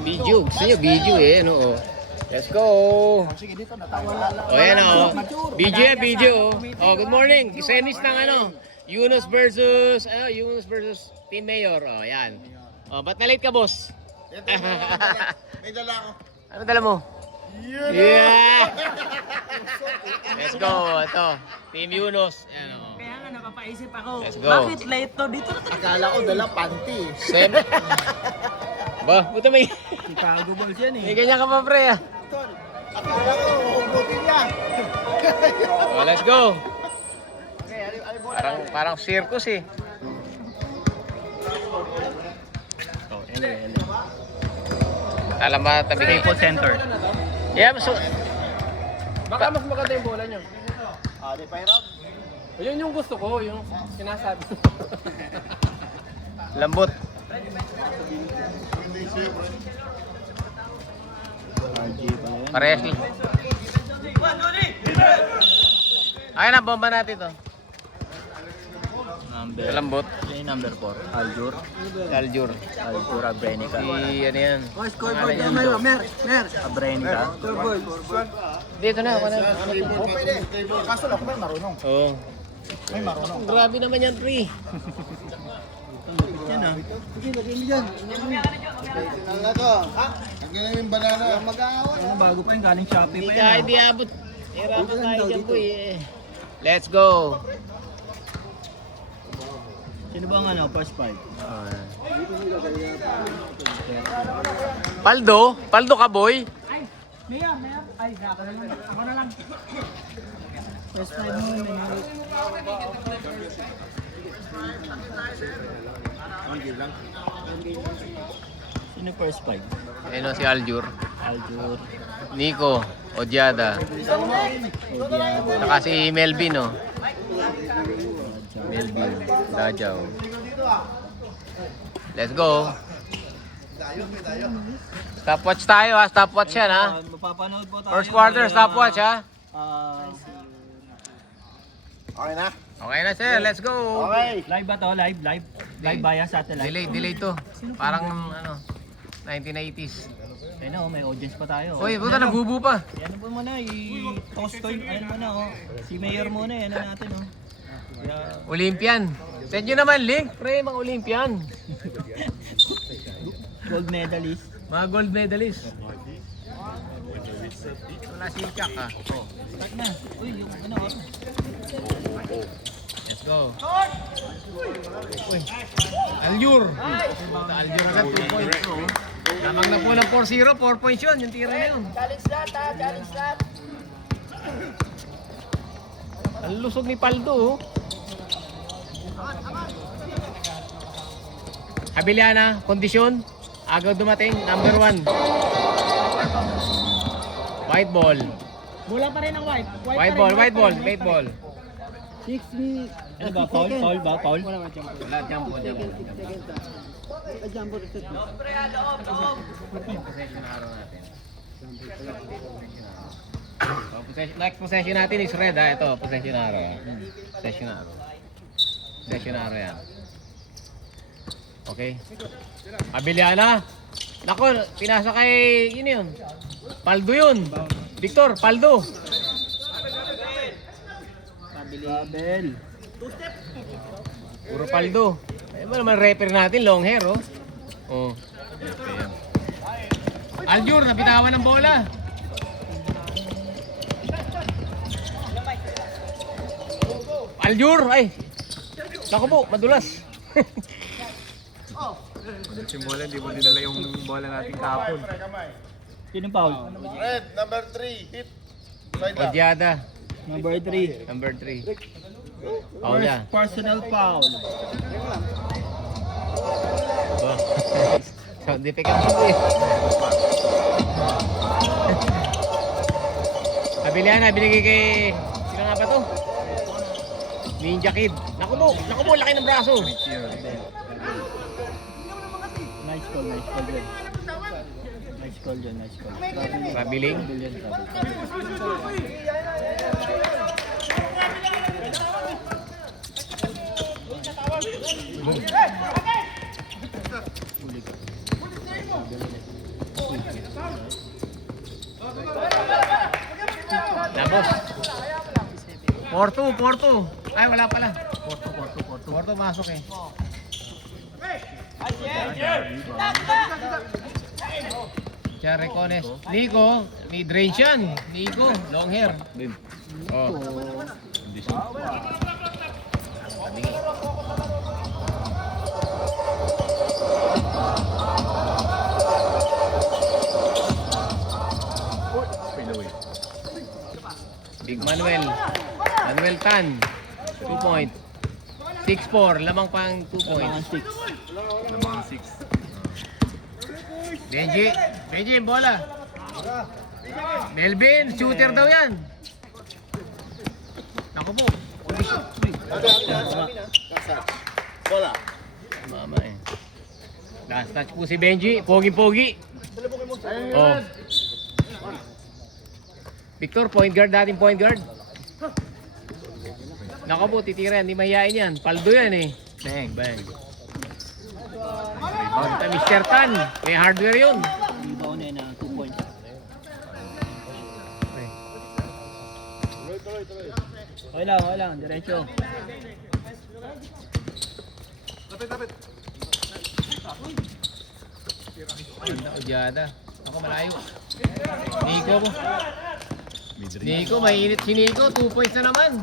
Video. Gusto nyo video eh. Ano, oh. Let's go. Sige dito, natawa lang. O yan o. Video yan, video. Oh, good morning. Semis ng ano. Yunus versus Team Mayor. Oh, yan. Oh, ba't na-late ka, boss? May dala ako. Ano dala mo? Yeah! Let's go. Ito. Team Yunus. Yan o. Kaya nga napapaisip ako, Let's go. bakit late to? Dito na talaga. Akala ko dala panty. Sem. Ba, buta may... Chicago Bulls yan May ganyan ka pa, pre, ah. Tol, akala ko hugutin niya. Oh, let's go. Okay, alibot. Parang circus eh. Oh, ele. Alam ba tabi kayo? Staples Center. Yeah, so... Baka mas maganda yung bola nyo. Ah, di pa hirap. Yun yung gusto ko, yung sinasabi. Lambot. Parehas lang. Ayun na, bomba natin to. Number. Lambot. Play number 4. Aljur. Aljur. Aljur Abrenica. Si ano yan? Scoreboard yan, Mer. Abrenica. Dito na, ako na. Oh, pwede. Kaso lang, may marunong. Oo. May marunong. Grabe naman yan, pre. Yan ah. Sinal na to. Ha? Ganyan yung banana. Mag-aawa. Yung bago pa yung galing Shopee Hindi pa yan. di abot. Hirapan tayo dyan, boy. Let's go. Sino ba ang ano? First five. Paldo? Paldo ka, boy? Maya. Ay, ako na lang. Ako na lang. First five mo. Sino first five? Ayun o, si Aljur. Aljur. Nico. Odiada. Saka si Melvin, oh. Melvin. Dajaw. Let's go. Stopwatch tayo, ha. Stopwatch yan, ha. Mapapanood po tayo. First quarter, stopwatch, ha. Okay na? Okay na, sir. Let's go. Okay. Live ba to? Live via satellite. Delay to. Parang, ano, 1980s. Ayun na, may audience pa tayo. Uy, buta, nagbubu pa. Yan po muna, i-toast ko yun. Ayun muna, oh. Si Mayor muna, yan na natin, oh. Yeah. Olympian. Send nyo naman link, pre, mga Olympian. Gold medalist. Mga gold medalist. Wala si Chak, ha. Start na. Uy, yung ano, Let's go. Uy. Aljur. Aljur agad, 2 points. Lamang na po ng 4-0, 4 points yun. Yung tira na yun. Challenge lahat ha, challenge lahat. Ang lusog ni Paldo, oh. Abiliana, kondisyon. Agaw dumating, number 1. White ball. Bola pa rin ang white. White ball. Ano ba? Foul ba? Foul? Wala, jumbo. Next possession natin is red, ha. Ito, possession arrow. Possession arrow yan. Okay. Abiliana. Nako, pinasa kay yun. Paldo yun. Victor, Paldo. Babel. Puro Paldo. Ayun ba naman referee natin, long hair, oh. Oh. Aljur, nabitawan ng bola. Aljur, ay. Naku po, madulas. Yung bola, hindi mo dinala yung bola natin kahapon. Sino foul? Red, number 3. Hit. Side up. Odiada, Number 3. number 3. Paula. Personal foul. Oh. So, di pa ka eh. Abiliana, binigay kay... Sino nga ba to? Ninja Kid. Naku po, laki ng braso. Nice call yun. Nice call. Pabiling. Tapos. 4-2, 4-2. Ay, wala pala. 4-2 masok eh. Siya Recones. Nico, mid-range yan. Nico, long hair. Oh. Big Manuel. Manuel Tan. 2 point. 6-4. Lamang pang 2 points. Lamang 6. Benji. Benji, yung bola. Melvin, shooter daw yan. Naku po. Bola. Mama eh. Last touch po si Benji. Pogi-pogi. Oh. Victor, point guard dating point guard. Naku po, titira yan. Hindi mahihain yan. Paldo yan eh. Bang, bang. Rebound pa Mr. Tan. May hardware yun. Rebound na 2 points. Okay lang. Diretso. Udyada. Ako malayo. Nico po. Nico, mainit si Nico. 2 points na naman.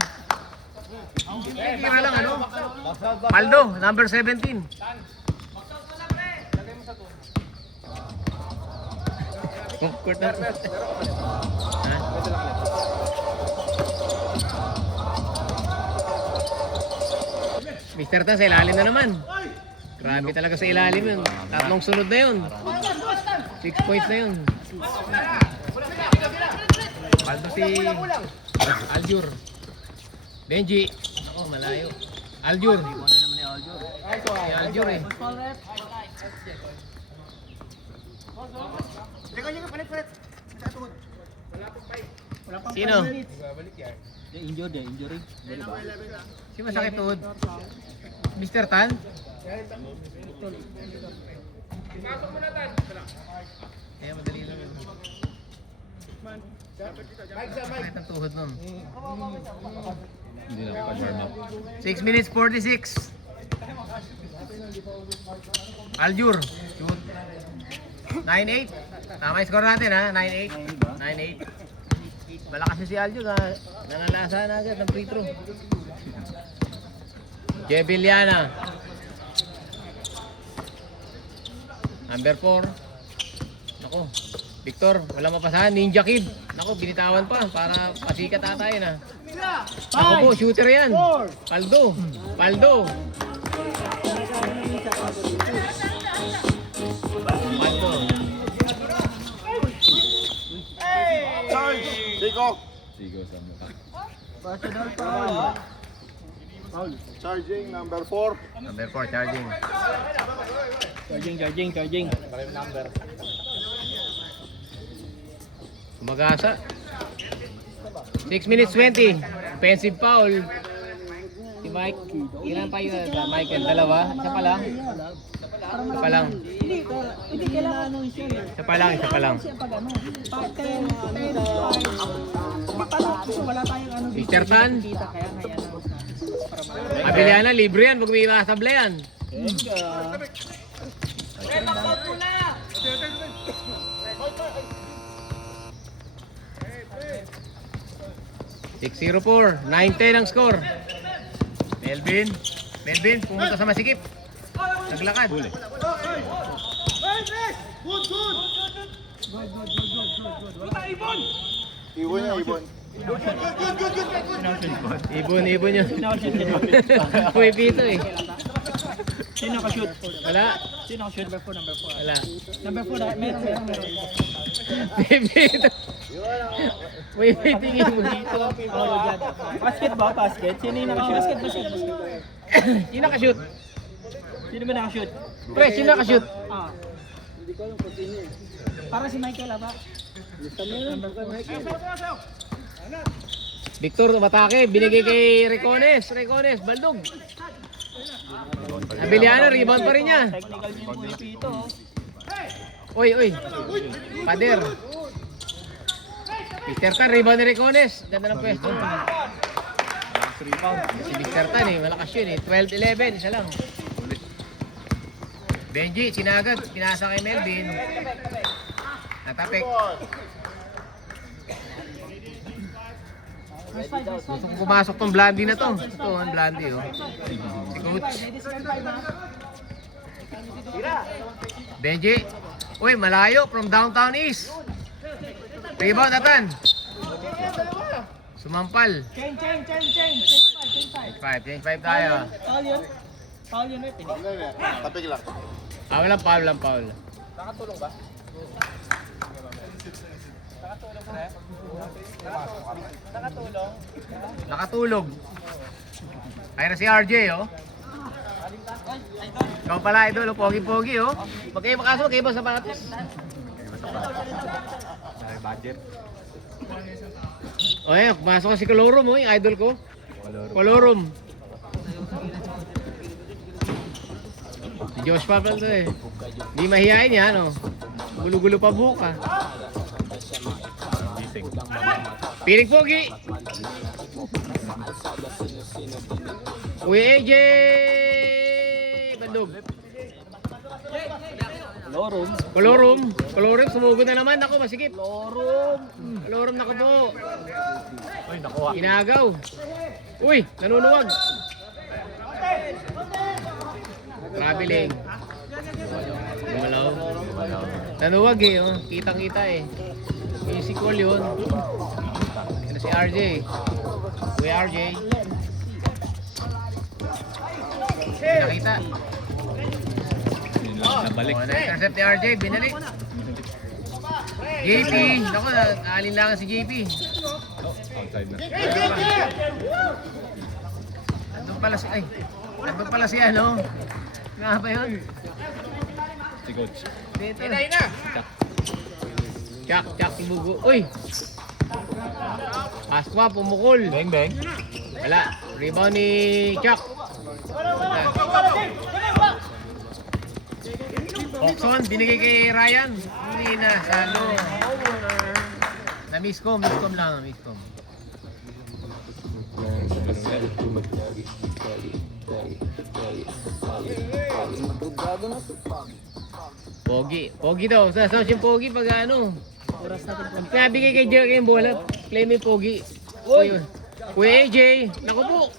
Tira lang ano. Paldo, number 17. Court na. Ha? Mr. Tan, sa ilalim na naman. Grabe talaga sa ilalim yun. Tatlong sunod na yun. 6 points na yun. Paldo si Aljur. Benji. Ako, malayo. Aljur. Si Aljur eh. Sino? Injury. Si masakit tuhod? Mr. Tan? Eh, madali lang yun. Sakit ang tuhod nun. 6 minutes 46. Aljur. Shoot. 9-8. Tama yung score natin ha. 9-8. 9-8. Malakas si Aljur ha. Nangalasa na agad ng free throw. Jebeliana. Number 4. Nako. Victor, wala mapasahan. Ninja Kid. Nako, binitawan pa para pasikat ata yun ha. Ako po, shooter yan. Paldo. Paldo. Chico. Personal foul. Charging number 4. Number 4, charging. Charging. Umagasa. 6 minutes 20. Offensive foul. Si Mike. Ilan pa yun? Michael, dalawa. Isa pa lang. Isa pa lang. Hindi kailangan ano siya. Isa pa lang. Isa pa lang. Pag ano, pag 10, wala tayong ano Mr. Tan. kita kaya kaya na. Abiliana, libre yan. Huwag may masabla yan. 6-0-4. 9-10 ang score. Melvin, pumunta sa masikip. Naglakad. Ibon niya, ibon. Ibon yun. Pwipito eh. Sino nakashoot? Wala. Sino nakashoot? Number 4. Wala. Number 4, meron. Pwipito. Pwipito mo dito. Basket ba? Basket? Sino yung nakashoot? Sino nakashoot? Sino ba nakashoot? Pre, sino nakashoot? Ah. Para si Michael aba. Victor, tumatake. Binigay kay Recones. Baldog. Abiliano, rebound pa rin niya. Technical yung Pulipito. Uy, uy. Pader. Mr. Tan, rebound ni Recones. Ganda ng pwesto. Si Mr. Tan eh, malakas yun eh. 12-11, isa lang. Benji, sinagad. Pinasa kay Melvin. Natapik. Gusto kong pumasok tong Blandy na to. Ito, ang Blandy oh. Si Coach. Benji. Uy, malayo from downtown east. Rebound Atan. Sumampal. Change 5 tayo. Foul yun. Foul yun, Tapik lang. Walang foul. Nakatulong ba? Nakatulog. Ayun na si RJ oh. Ikaw pala idol, oh. Pogi-pogi oh. Magkaiba kaso, magkaiba sa patis. Budget. O ayun, pumasok ka si Colorum oh, yung idol ko. Colorum. Si Josh pa pala to eh. Hindi mahihain yan oh. Gulo-gulo pa buka. Piling pogi. Uy AJ! Bandog. Colorum, sumugod na naman. Ako, masikip. Colorum, naku po. Uy, nakuha. Inagaw. Uy, nanunuwag. Traveling. Gumalaw. Nanuwag eh, oh. Kitang-kita eh. Easy call yun. Ano si RJ? Uy, RJ. Nakita. Nabalik. Oh, na-intercept ni RJ, binalik. JP, naku, alinlangan si JP. Outside na. Andun pala si ano. Nga ba yun? Si Coach. Dito. Chak, ibugo. Uy! Aswa, pumukol. Bang, bang. Wala. Rebound ni Chuck. Oxon, binigay kay Ryan. Hindi na, salo. Na-miss ko lang. Pogi daw. Saan yung Pogi pag ano? Nabigay kay Jerry yung bola. Play mo yung Pogi. Uy, AJ. Naku po.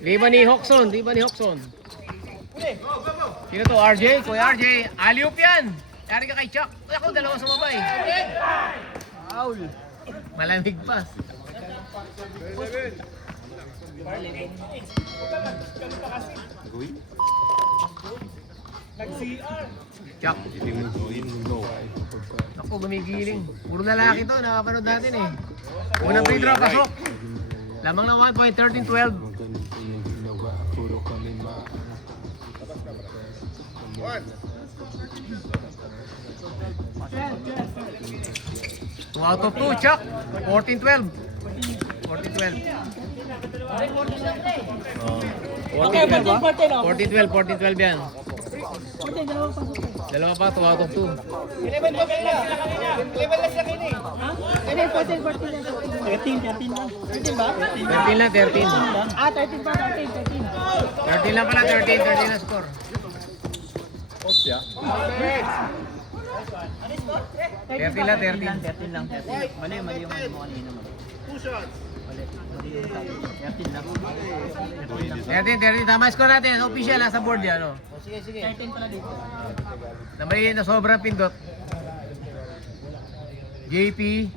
Di ba ni Hoxon? Sino to? RJ? Kuya RJ. Aliup yan. Yari ka kay Chuck. Uy, ako dalawa sumabay. Malamig pa. Chuck. Ako, gumigiling. Puro lalaki to, nakapanood natin eh. Unang free throw, pasok. Lamang na 1 point, 13-12. Two out of 2, Chuck. 14-12. 14-12 yan. Dalawa pa, 2 out of 2. 13 ba? 13 lang, 13. 13 pa, 13. 13 lang pala, 13 na score. Opsya. 13 lang. 13 lang. Mali yung ano mo kanina. Mali yung 13 lang. 13. Tama score natin. Official, nasa board yan. Oh. Sige. 13 pala dito. Namali na sobrang pindot. JP.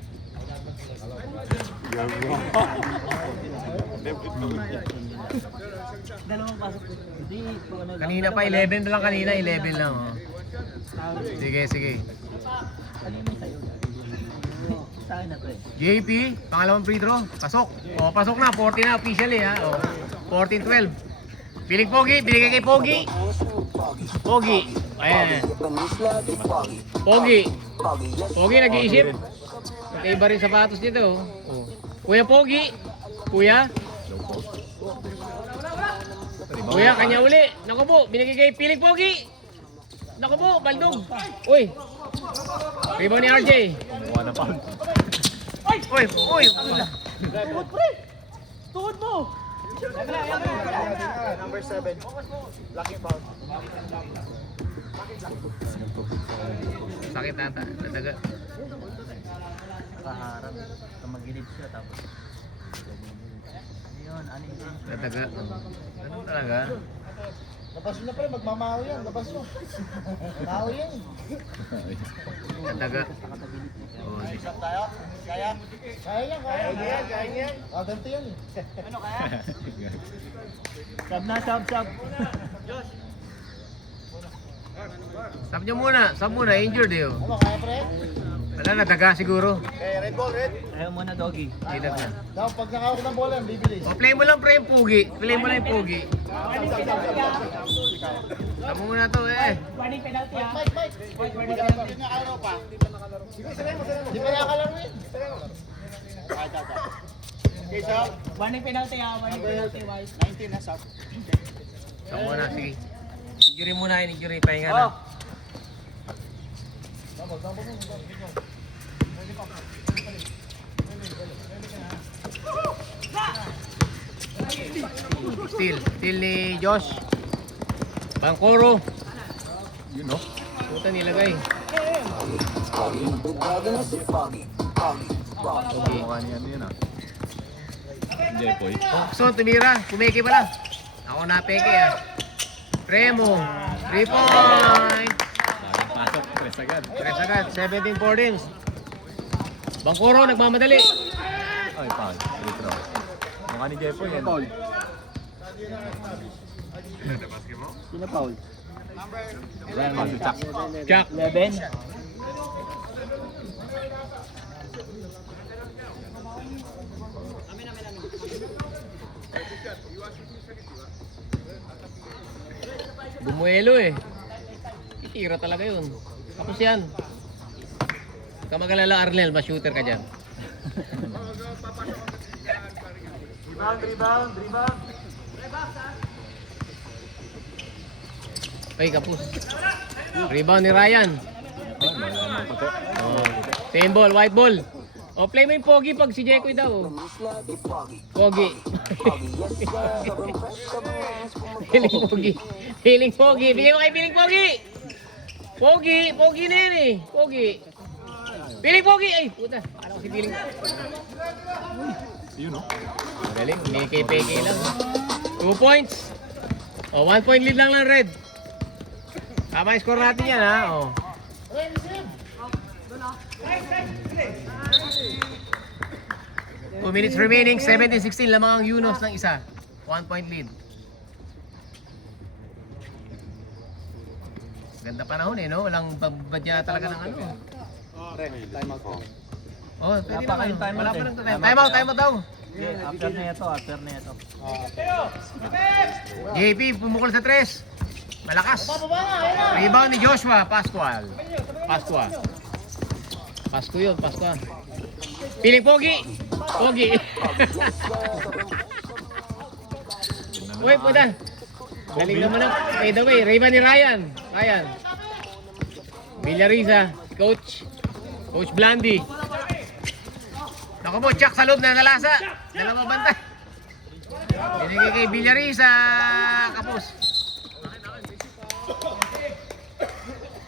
Dalawang pasok. Hindi. Kanina pa, 11 na lang kanina. 11 lang. Oh. Sige. Sa akin na to eh. JP, pangalawang free throw. Pasok. O, pasok na. 40 na officially ha. O, 14-12. Piling Pogi. Binigay kay Pogi. Ayan. Pogi nag-iisip. Magkaiba rin sapatos nito. Oh. Kuya Pogi. Kuya, kanya uli. Naku po, binigay kay Piling Pogi. Naku po, Baldog. Uy, Rebound ni RJ. Kumuha na foul. Uy, uy. Tuhod pre! Tuhod mo! Number 7. Lucky foul. Sakit ata. Nadaga. Kaharap. Kamagilid siya tapos. Ayun, ano yun? Nadaga. Ganun talaga. Labas mo na pre, magmamaho yan. Labas mo. Maho yan. Nadaga. Oh, Stop tayo. Kaya? Kaya yan, kaya. Kaya yan. Ah, ganito yan eh. Sub na, sub. Stop nyo muna. Stop muna. Injured eh. Oh. Ano, kaya pre? Wala, nadaga siguro. Okay, red ball, red. Ayaw muna, doggy. Hindi na. Daw, pag nakawak ng bola, bibilis. O, play mo lang pre yung pugi. Play mo lang yung pugi. Stop mo muna to eh. Warning penalty ah. Mike. Hindi na araw pa. Sige, saray mo. Hindi pa nakalaro yun. Okay, so, Warning penalty ah. Warning penalty wise. 19 na, Sab. Stop muna. Sige. Injury muna. Injury. Pahinga na. Steal ni Josh. Bangkoro. You know? Puta nilagay. Okay. Mukha niya ano yun ah. Jepoy. So, tumira. Pumeke pala. Ako na peke ah. Remo. 3 point. Daming pasok. Press agad. Tres agad. 17-14. Bangkoro nagmamadali. Ay, foul. Free throw. Mukha ni Jepoy yan. Foul. Sino foul? Foul si Chuck. Jack. 11. Bumuelo eh. Titira talaga yun. Tapos yan. Huwag ka mag-alala Arnel, ma-shooter ka dyan. Rebound. Ay, kapus. Rebound ni Ryan. Oh. Same ball, white ball. O, play mo yung Pogi pag si Jekoy daw. Pogi. Feeling Pogi. Feeling Pogi. Bigyan mo kay Feeling Pogi. Pogi na yan eh. Pogi. Feeling Pogi. Ay, puta. Alam ko si Feeling. You know? Magaling. Peke lang. 2 points. O, 1 point lead lang ng Red. Tama yung score natin yan ha. O. 2 minutes remaining, 17-16 lamang ang Yunus ng isa. 1 point lead. Ganda panahon eh, no? Walang babadya talaga ng ano. Oh, pwede Wala pa naman. kayong timeout Wala pa eh. ng time out daw. Okay, after na ito. JP, pumukol sa 3. Malakas. Rebound ni Joshua, Pascual. Pasko yun. Piling Pogi. Uy, puta. Galing naman na. Fade away. Rayman ni Ryan. Villarisa. Si Coach Blandy. Naku mo, Chuck sa loob na nalasa. Dalawang bantay. Binigay kay Villarisa. Kapos.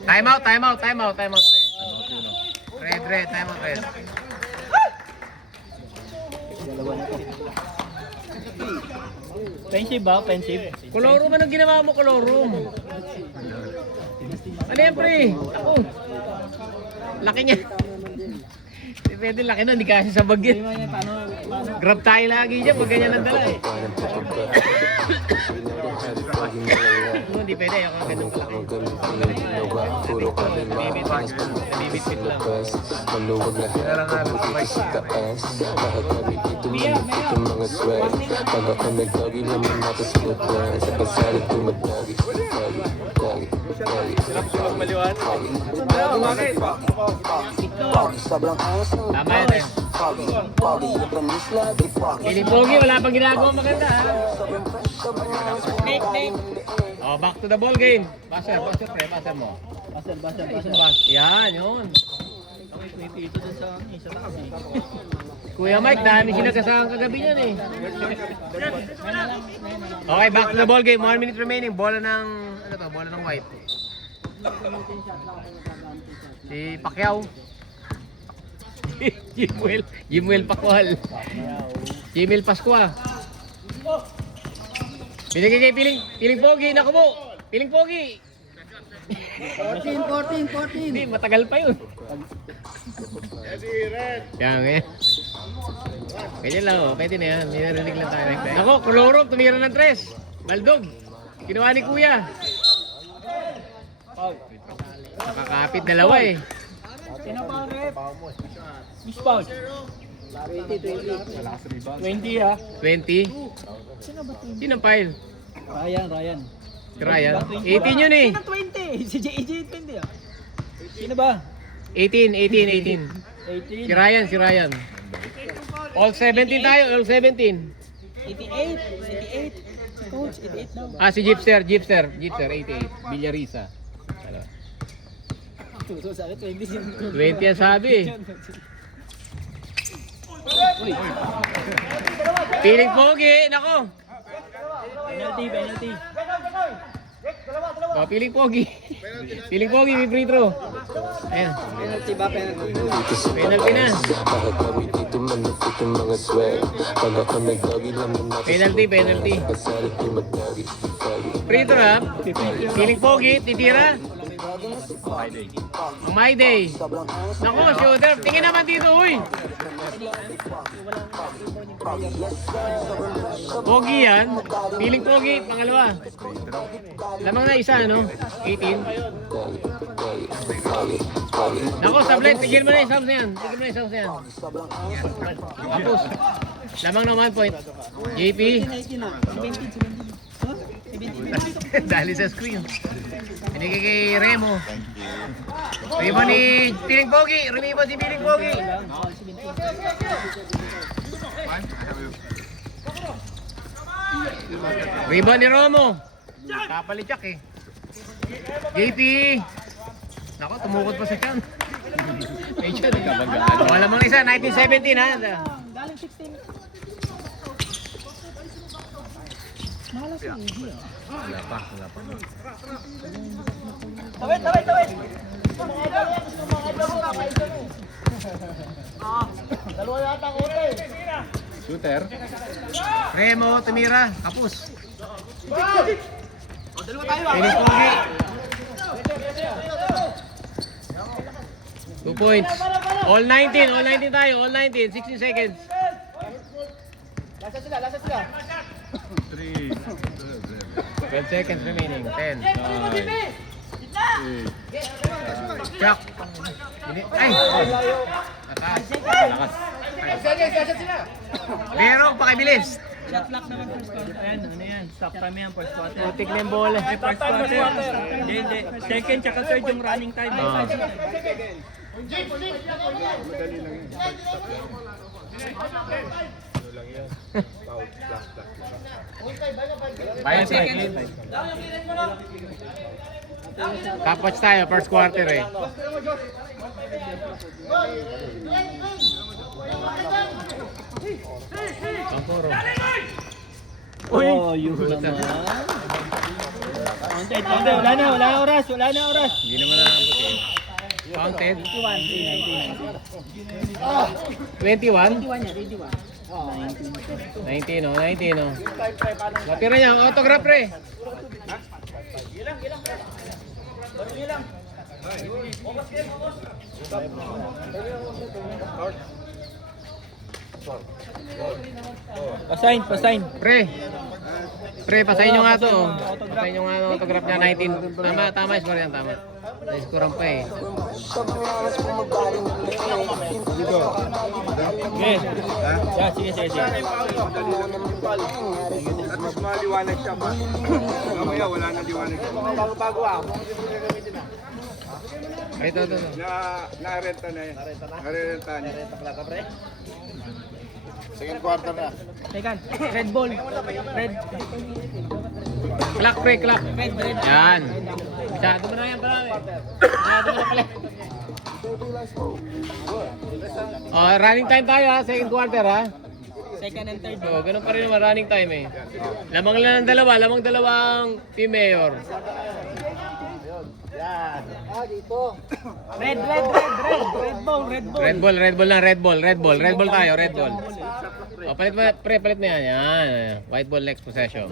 Time out. Red. Time out, Red. Offensive ba? Offensive? Kolorum, anong ginawa mo, Kolorum? Ano yan, pre? Ako. Laki niya. Pwede laki na, hindi kasi sa bagyan. Grab tayo lagi dyan pag ganyan ang dala eh. Hindi pwede, ako ang ganun kalaki. Nabibit lang. Maluwag lahat ang puti sa taas. Lahat kami dito malupit ang mga swag. Pag ako nagdagi naman natin sa labas. Sa pasalit tumadagi. Tama yan eh. Piling Pogi, wala pang ginagawa maganda ha. Oh, back to the ball game. Passer mo. Passer. Yan, yun. May pito dun sa taas eh. Kuya Mike, dami sila kasama kagabi niyan eh. Okay, back to the ball game. 1 minute remaining. Bola ng, ano to? Bola ng white. Si Pacquiao. Jimuel Pacquiao. Jimel Pascua. Binigay kay Piling Pogi. Naku mo. Piling Pogi. 14. Hindi, matagal pa yun. Yan, eh. Ganyan lang, oh. Pwede na yan. Narinig lang tayo. Ako, Kulorog, tumira ng 3. Baldog. Kinuha ni Kuya. Nakakapit dalawa eh. Sino ba ang rep? Miss Paul. 20 ah. 20. Sino ang pile? Ryan. Si Ryan. 18 yun eh. Sino 20? Si JJ 20 ah. Sino ba? 18. 18. Si Ryan. All 17 tayo, all 17. 88. Si coach, 88 daw. Ah, si Jeepster, 88. Villarisa. So, sabi 20. 20 ang sabi eh. Piling Pogi, nako. Penalty. Oh, Piling Pogi. Piling Pogi, may free throw. Ayan. Penalty ba? Penalty. Penalty na. Kahit kami dito manipit yung mga swag. Pag ako nag-doggy naman natin Penalty. Kasalit di mag-doggy. Free throw ha. Piling Pogi, titira. My day. Nako, shooter. Tingin naman dito, uy. Pogi yan. Piling Pogi, pangalawa. Lamang na isa, ano? 18. Nako, Sablet, tigil mo na yung subs na yan. Tapos, lamang na 1 point. JP. Dali sa screen. Binigay kay Remo. Rebound ni Piling Pogi. Rebound si Piling Pogi. Rebound ni Romo. Kapalityak eh. JP. Nako, tumukod pa sa tiyan. Medyo eh. Wala mang isa, 1917 ha. Galing 16. Malas si AJ ah. Wala pa. Tawid. Dalawa yata ko rin. Shooter. Remo, tumira. Kapus. Dalawa tayo ah. Piling Pogi. 2 points. All 19 tayo. All 19. 16 seconds. Lasa sila. 3. 12 seconds remaining. 10. 9. Chuck. Ay! Lakas. Pero, pakibilis. Shot clock naman first quarter. Ayan, ano yan? Stop time yan, first quarter. Putik na yung bola. First quarter. Hindi. Second tsaka third yung running time. Five seconds. Top watch tayo, first quarter eh. Pampuro. Oh, yun naman. Wala na oras. Hindi naman nakabot eh. Counted. 21? 19 oh. Lapira niya, autograph pre. Pasign. Pre, pasahin nyo nga to. Pasahin nyo nga autograph niya, 19. Tama, score yan, tama. Na-scorean pa eh. Okay. Yeah, sige. At mas maliwanag siya pa. Mamaya wala na liwanag siya. Mga bago-bago ah. Ay, ito. Na-renta na yan. Na-renta niya. Second quarter na. Second. Red ball. Red. Clock. Yan. Masyado mo na yan pala eh. Masyado mo na pala. Running time tayo ha, second quarter ha. Second and third. So, ganun pa rin naman running time eh. Lamang lang ng dalawa, lamang dalawang team mayor. Red ball. Red ball tayo, red ball. Palit mo, pre, palit mo yan. Yan, white ball next possession.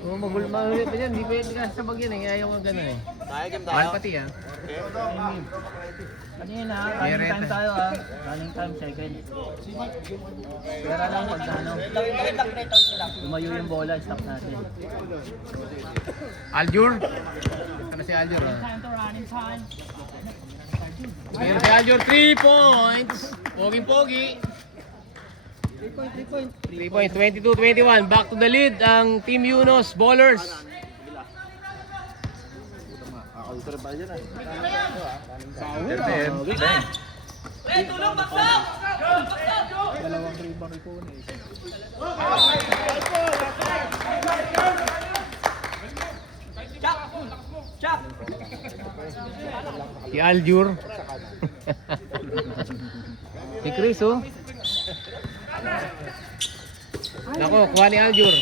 Magulit pa dyan, hindi pwede ka sa bagyan eh, ayaw nga gano'n eh. Mahal pati ah. Kanina, running time tayo ha. Running time, second. Pera lang pag ano. Lumayo yung bola, stop natin. Aljur? Ano si Aljur ah? Meron si Aljur, 3 points! Poging-pogi! 3 points, 22-21. Back to the lead ang Team Yunus Ballers. Si Aljur. Si Chris oh. Nako, kuha ni Aljur.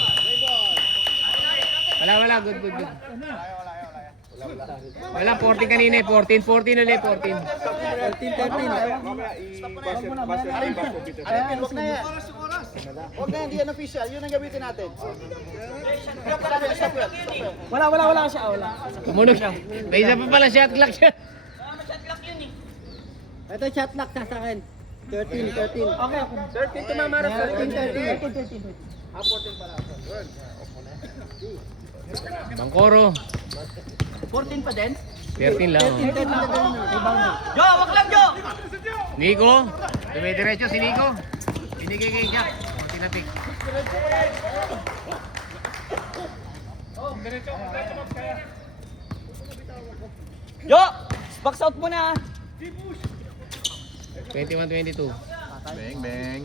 Wala, good. Wala, 14 kanina eh, 14 ulit, 14. Huwag na yan. Huwag na yan, hindi yan official. Yun ang gamitin natin. Wala siya. Tumunog. May isa pa pala shot clock siya. Ito shot lock sa akin. 13. Okay. 13 tumamara sa 13. Bangkoro. 14 pa din? 13 lang. Oh. Jo, wag lang Jo! Nico. Dumidiretso si Nico. Binigay kay Jack. Tinapik. Jo! Box out muna. 21-22. Bang.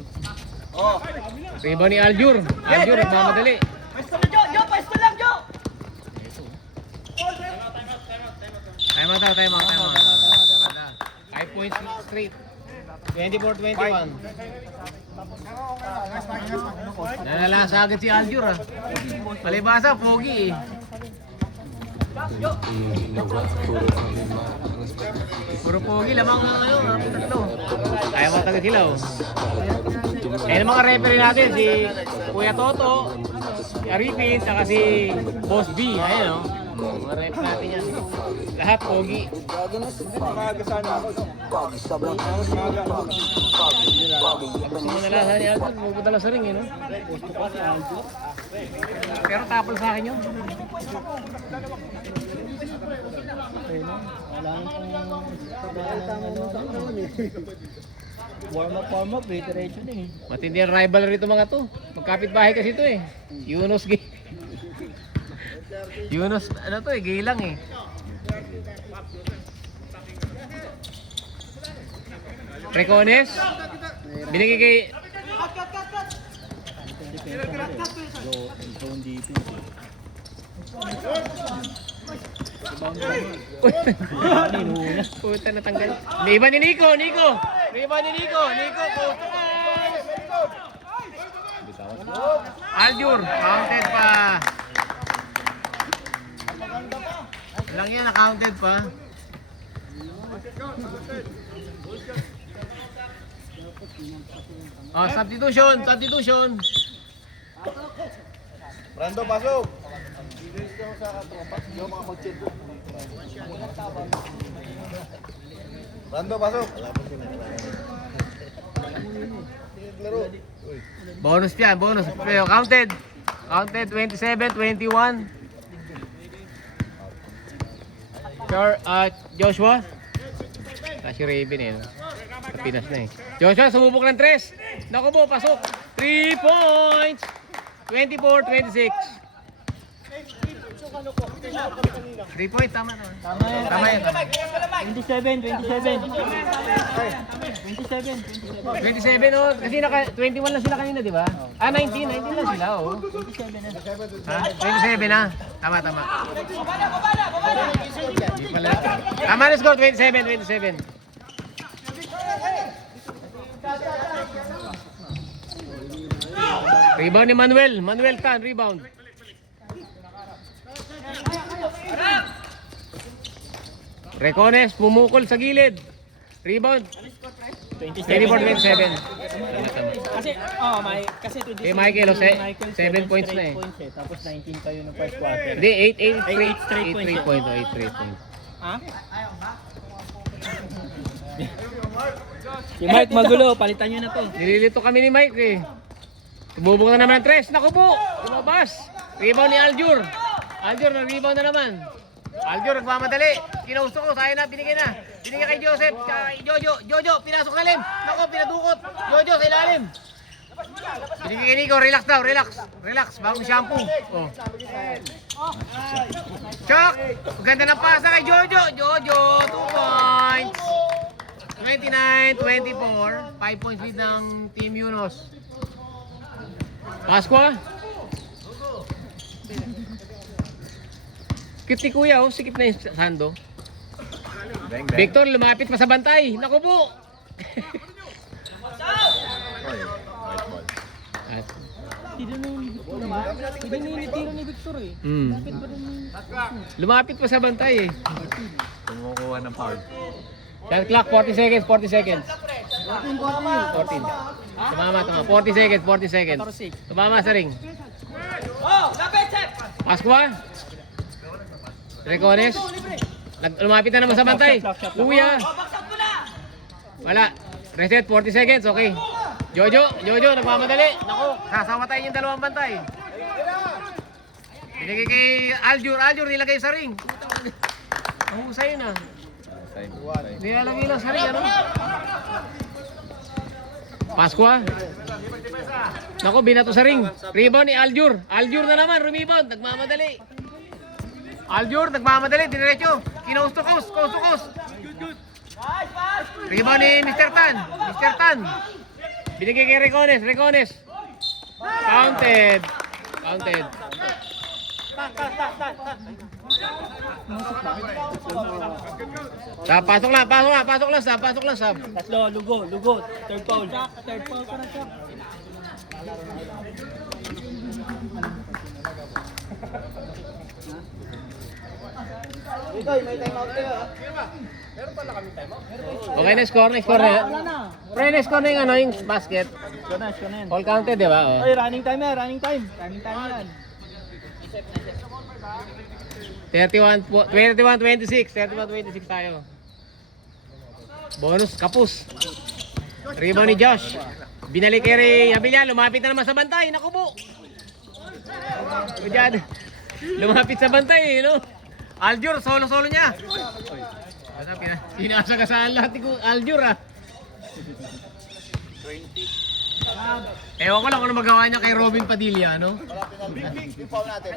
Rebound ni Aljur. Aljur, nagmamadali. Pwesto na Jo! Pwesto lang Jo! Time out. 5 points straight. 24-21. Nanalasa agad si Aljur ah. Palibasa, pogi eh. Puro pogi, lamang lang ngayon. Tatlo. Ayaw matagad sila oh. Ayun ang mga referee natin, si Kuya Toto, si Arifin, saka si Boss B. Ayun oh. Mga ref natin yan. Lahat pogi. Tapos yung nalasa ni Alton, pupunta lang sa ring eh no? Pero tapol sa akin yun. Warm up, diretso na eh. Matindi ang rivalry ito mga to. Magkapit bahay kasi ito eh. Yunus ano to eh, gilang eh. Recones. Binigay kay Puta natanggal. Iba ni Nico. Aljur, counted pa. Lang yan, na-counted pa. Oh, substitution. Brando, pasok! Sa tropa, yung mga mag-chill. Brando, pasok! Bonus yan, bonus. Pero counted 27, 21. Joshua. Si Raven eh. Pinas na eh. Joshua, sumubok ng 3. Naku po, pasok. 3 points. 24-26. 3 point, tama na. Tama yan. Tama yan. 27. 27 oh, kasi naka 21 lang sila kanina, di ba? Ah, 19 lang sila oh. 27 na. Ha? 27 na. Tama. Hindi pala. Tama na score, 27. Rebound ni Manuel. Manuel Tan, rebound. Recones, pumukol sa gilid. Rebound. 24-27. Kasi 26. Kay Michael, oh, Michael, 7 points na eh. Tapos 19 kayo ng first quarter. Hindi, 8 straight point. 8 straight point. Ha? Si Mike magulo, palitan nyo na to. Nililito kami ni Mike eh. Tumubok na naman ng 3. Naku po! Lumabas! Rebound ni Aljur. Aljur, nag-rebound na naman. Aljur, nagmamadali. Kinausto ko, sayang na, binigay na. Binigay kay Joseph, tsaka kay Jojo. Jojo, pinasok sa lim. Naku, pinadukot. Jojo, sa ilalim. Binigay kay Nico, relax daw, relax. Bagong shampoo. Oh. Chok! Ganda ng pasa kay Jojo. Jojo, 2 points. 29-24. 5 points lead ng Team Yunus. Pasqua? Cute ni Kuya, oh. Sikip na yung sando. Bang, bang. Victor, lumapit pa sa bantay. Naku po! Oy, white ball. At, Tinitiro ni Victor eh. lumapit pa sa bantay eh. Kumukuha ng foul. Shot clock, 40 seconds. 14. Tumama. 40 seconds. Tumama sa ring. Pasqua? Recones? Lumapit na naman sa bantay. Kuya. Wala. Reset, 40 seconds. Okay. Jojo, nagmamadali. Naku, sasama tayo yung dalawang bantay. Binigay kay Aljur, nilagay sa ring. Ang husay na. Nilalagay lang sa ring, ano? Pasqua. Naku, binato sa ring. Rebound ni Aljur. Aljur na naman, rumebound. Nagmamadali. Diretso. Kinausto coast. Rebound ni Mr. Tan. Binigay kay Recones. Counted. Pasok lang, sab. Tatlo, lugo. Third foul ka na siya. May time out kayo. Okay na score na. Pre, na score na yung ano, yung basket. Sure na yan. All counted, di ba? Oh. Oy, running time yan. Running time yan. 31-26 tayo. Bonus, kapus. Rebound ni Josh. Binalik kay Ray Abilia, lumapit na naman sa bantay. Naku po. Kudyad. Lumapit sa bantay, no? Aljur, solo niya. Sinasagasaan lahat ni Aljur, ah. Ewan ko lang kung ano magawa niya kay Robin Padilla, no? Team foul natin.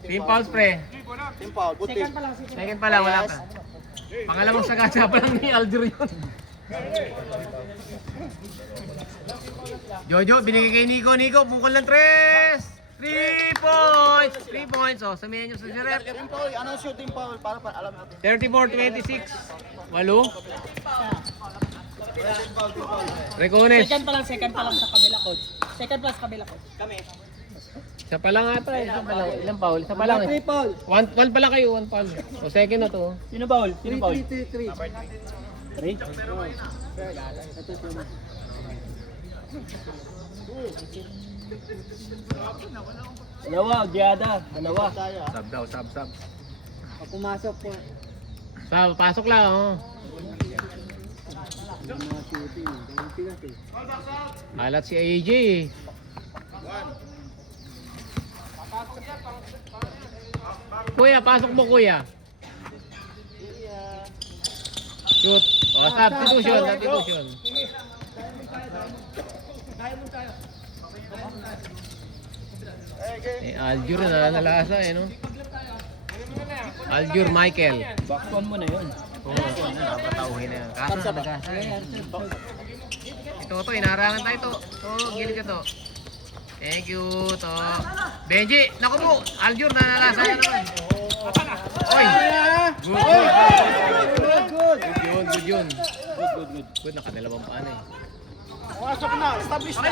Team fouls, pre. Team foul. Good team. Second pa lang, wala pa. Pangalawang sagasa pa lang ni Aljur yun. Jojo, binigay kay Nico, bukol ng 3 points. Oh, samihan nyo sa si Rep. Team foul. Announce your team foul para alam natin. 34-26. Walo. Recones. Second pa lang sa kabila, coach. Second pa sa kabila, coach. Kami. Isa pa lang ata eh. Isa pa lang. Ilang foul? Isa pa lang eh. 3 foul. One pa lang kayo, 1 foul. O second na to. Sino foul? 3. Dalawa, Giada. Sub daw, sub. Pag pumasok po. Pasok lang, oh. Alat si AJ eh. Kuya, pasok mo kuya. Shoot. Oh, substitution. Aljur na nalasa eh, no? Aljur Michael. Backton mo na yun. Oo, napatauhin na yan. Kaso na Ito, inarangan tayo to. Gilid ka to. Thank you, to. Benji, naku po. Aljur, nanalasa na naman. Oy! Good. Good yun. Good, nakadalawang paano eh. Pasok na, establish na.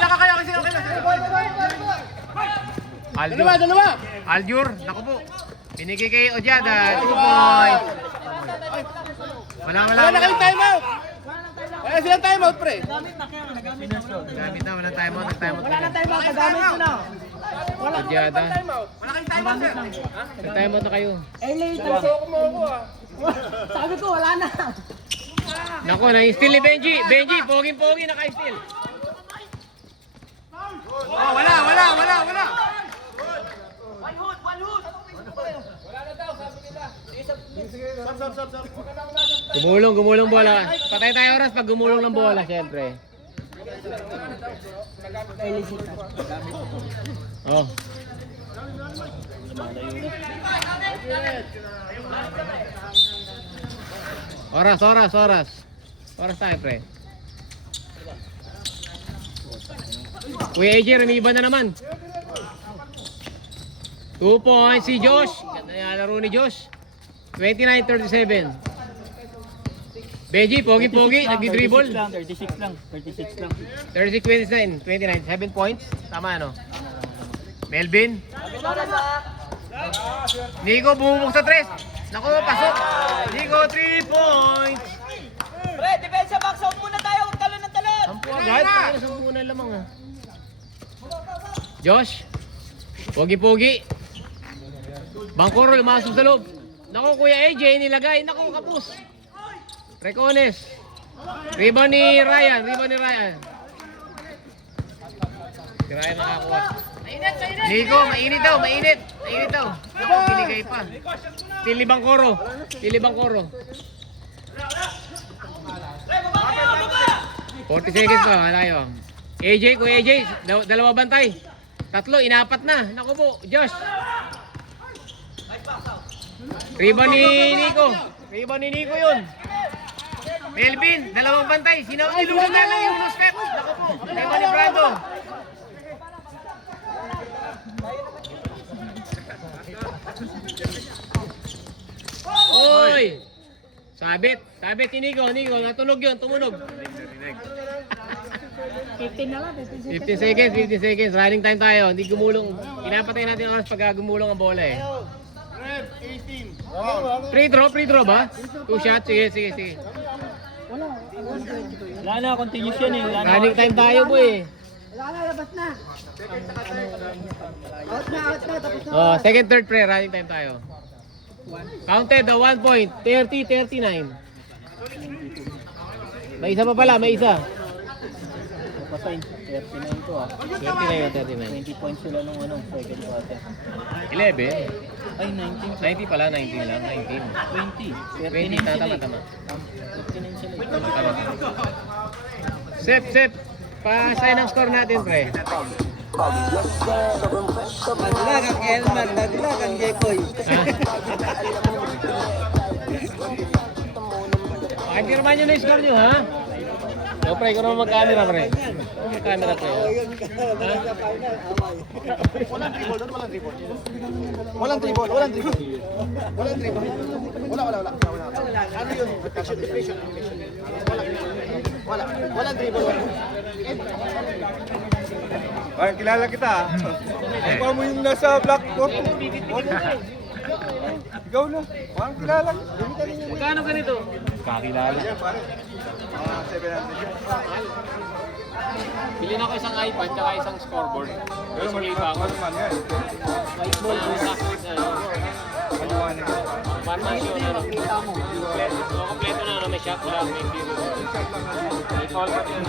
Aljur. Dalawa. Aljur, naku po. Binigay kay Ojada, 2 points. Wala. Wala na kayong timeout. Wala silang timeout, pre. Gamit na, walang timeout. Nag-timeout na. Nagamit ko na. Ojada. Wala kayong timeout, sir. Nag-timeout na kayo. Pasok mo ako, ah. Sabi ko, wala na. Naku, na-steal ni Benji. Benji, poging-pogi, naka-steal. Oh, wala. Gumulong bola. Patay tayo oras pag gumulong ng bola, syempre. Oh. Oras. Oras tayo, pre. Kuya AJ, rumiba na naman. 2 points si Josh. Ganda yung laro ni Josh. 29-37. Benji, pogi-pogi, nagdi-dribble. 36 lang. 36-29, 7 points. Tama ano? Melvin. Nico, bumubog sa 3. Naku, pasok. Nico, 3 points. Pre, depensa box out muna tayo. Talon ng talon. Sampu agad. Ay, sampu na lamang ah. Josh. Pogi-pogi. Bangkoro, lumasok sa loob. Naku, Kuya AJ, nilagay. Naku, kapus. Recones. Rebound ni Ryan. Si Ryan nakakuha. Nico, mainit daw. Naku, binigay pa. Tili Bangkoro. 40 seconds pa, tayo. AJ, Kuya AJ, dalawa bantay. 3, inapat na. Naku po, Josh. Rebound ni Nico yun. Melvin, dalawang bantay. Nilugan na lang yung step. Naku po, rebound ni Brando. Oy! Sabit ni Nico, natunog yun, tumunog. 15 na lang. 15 seconds, running time tayo. Hindi gumulong. Pinapatay natin ang oras pag gumulong ang bola eh. Red, 18. Free throw ba? 2 shots, sige. Wala na, continuous yan eh. Running time tayo po eh. Wala na, labas na. Out na. Tapos na. Oh, second, third pre, running time tayo. Counted the 1 point, 30-39. May isa pa pala, may isa. Pasay, 39 to ah. 39. 20 points sila nung second quarter. 11. Ay, 19. 90 pala, 19 lang, 19. 20. 20, tama. 39 sila. Tama. Sep. Pa-sign ang score natin, pre. Daglag ang Elmer, daglag ang Jekoy. Pakipirman nyo na yung score nyo, ha? O, pre, ikaw naman mag-camera, pre. Mag-camera, pre. Walang dribble. Walang dribble. Wala. Ano yun? Deflection. Walang dribble. Ay, kilala kita. Ikaw mo yung nasa blackboard. Ikaw na. Parang kilala. Magkano ganito? Kakilala. Bilhin ako isang iPad tsaka isang scoreboard. Pero Iba ako. naman yan. Kompleto na, may shot lang, may video. May call pa yun.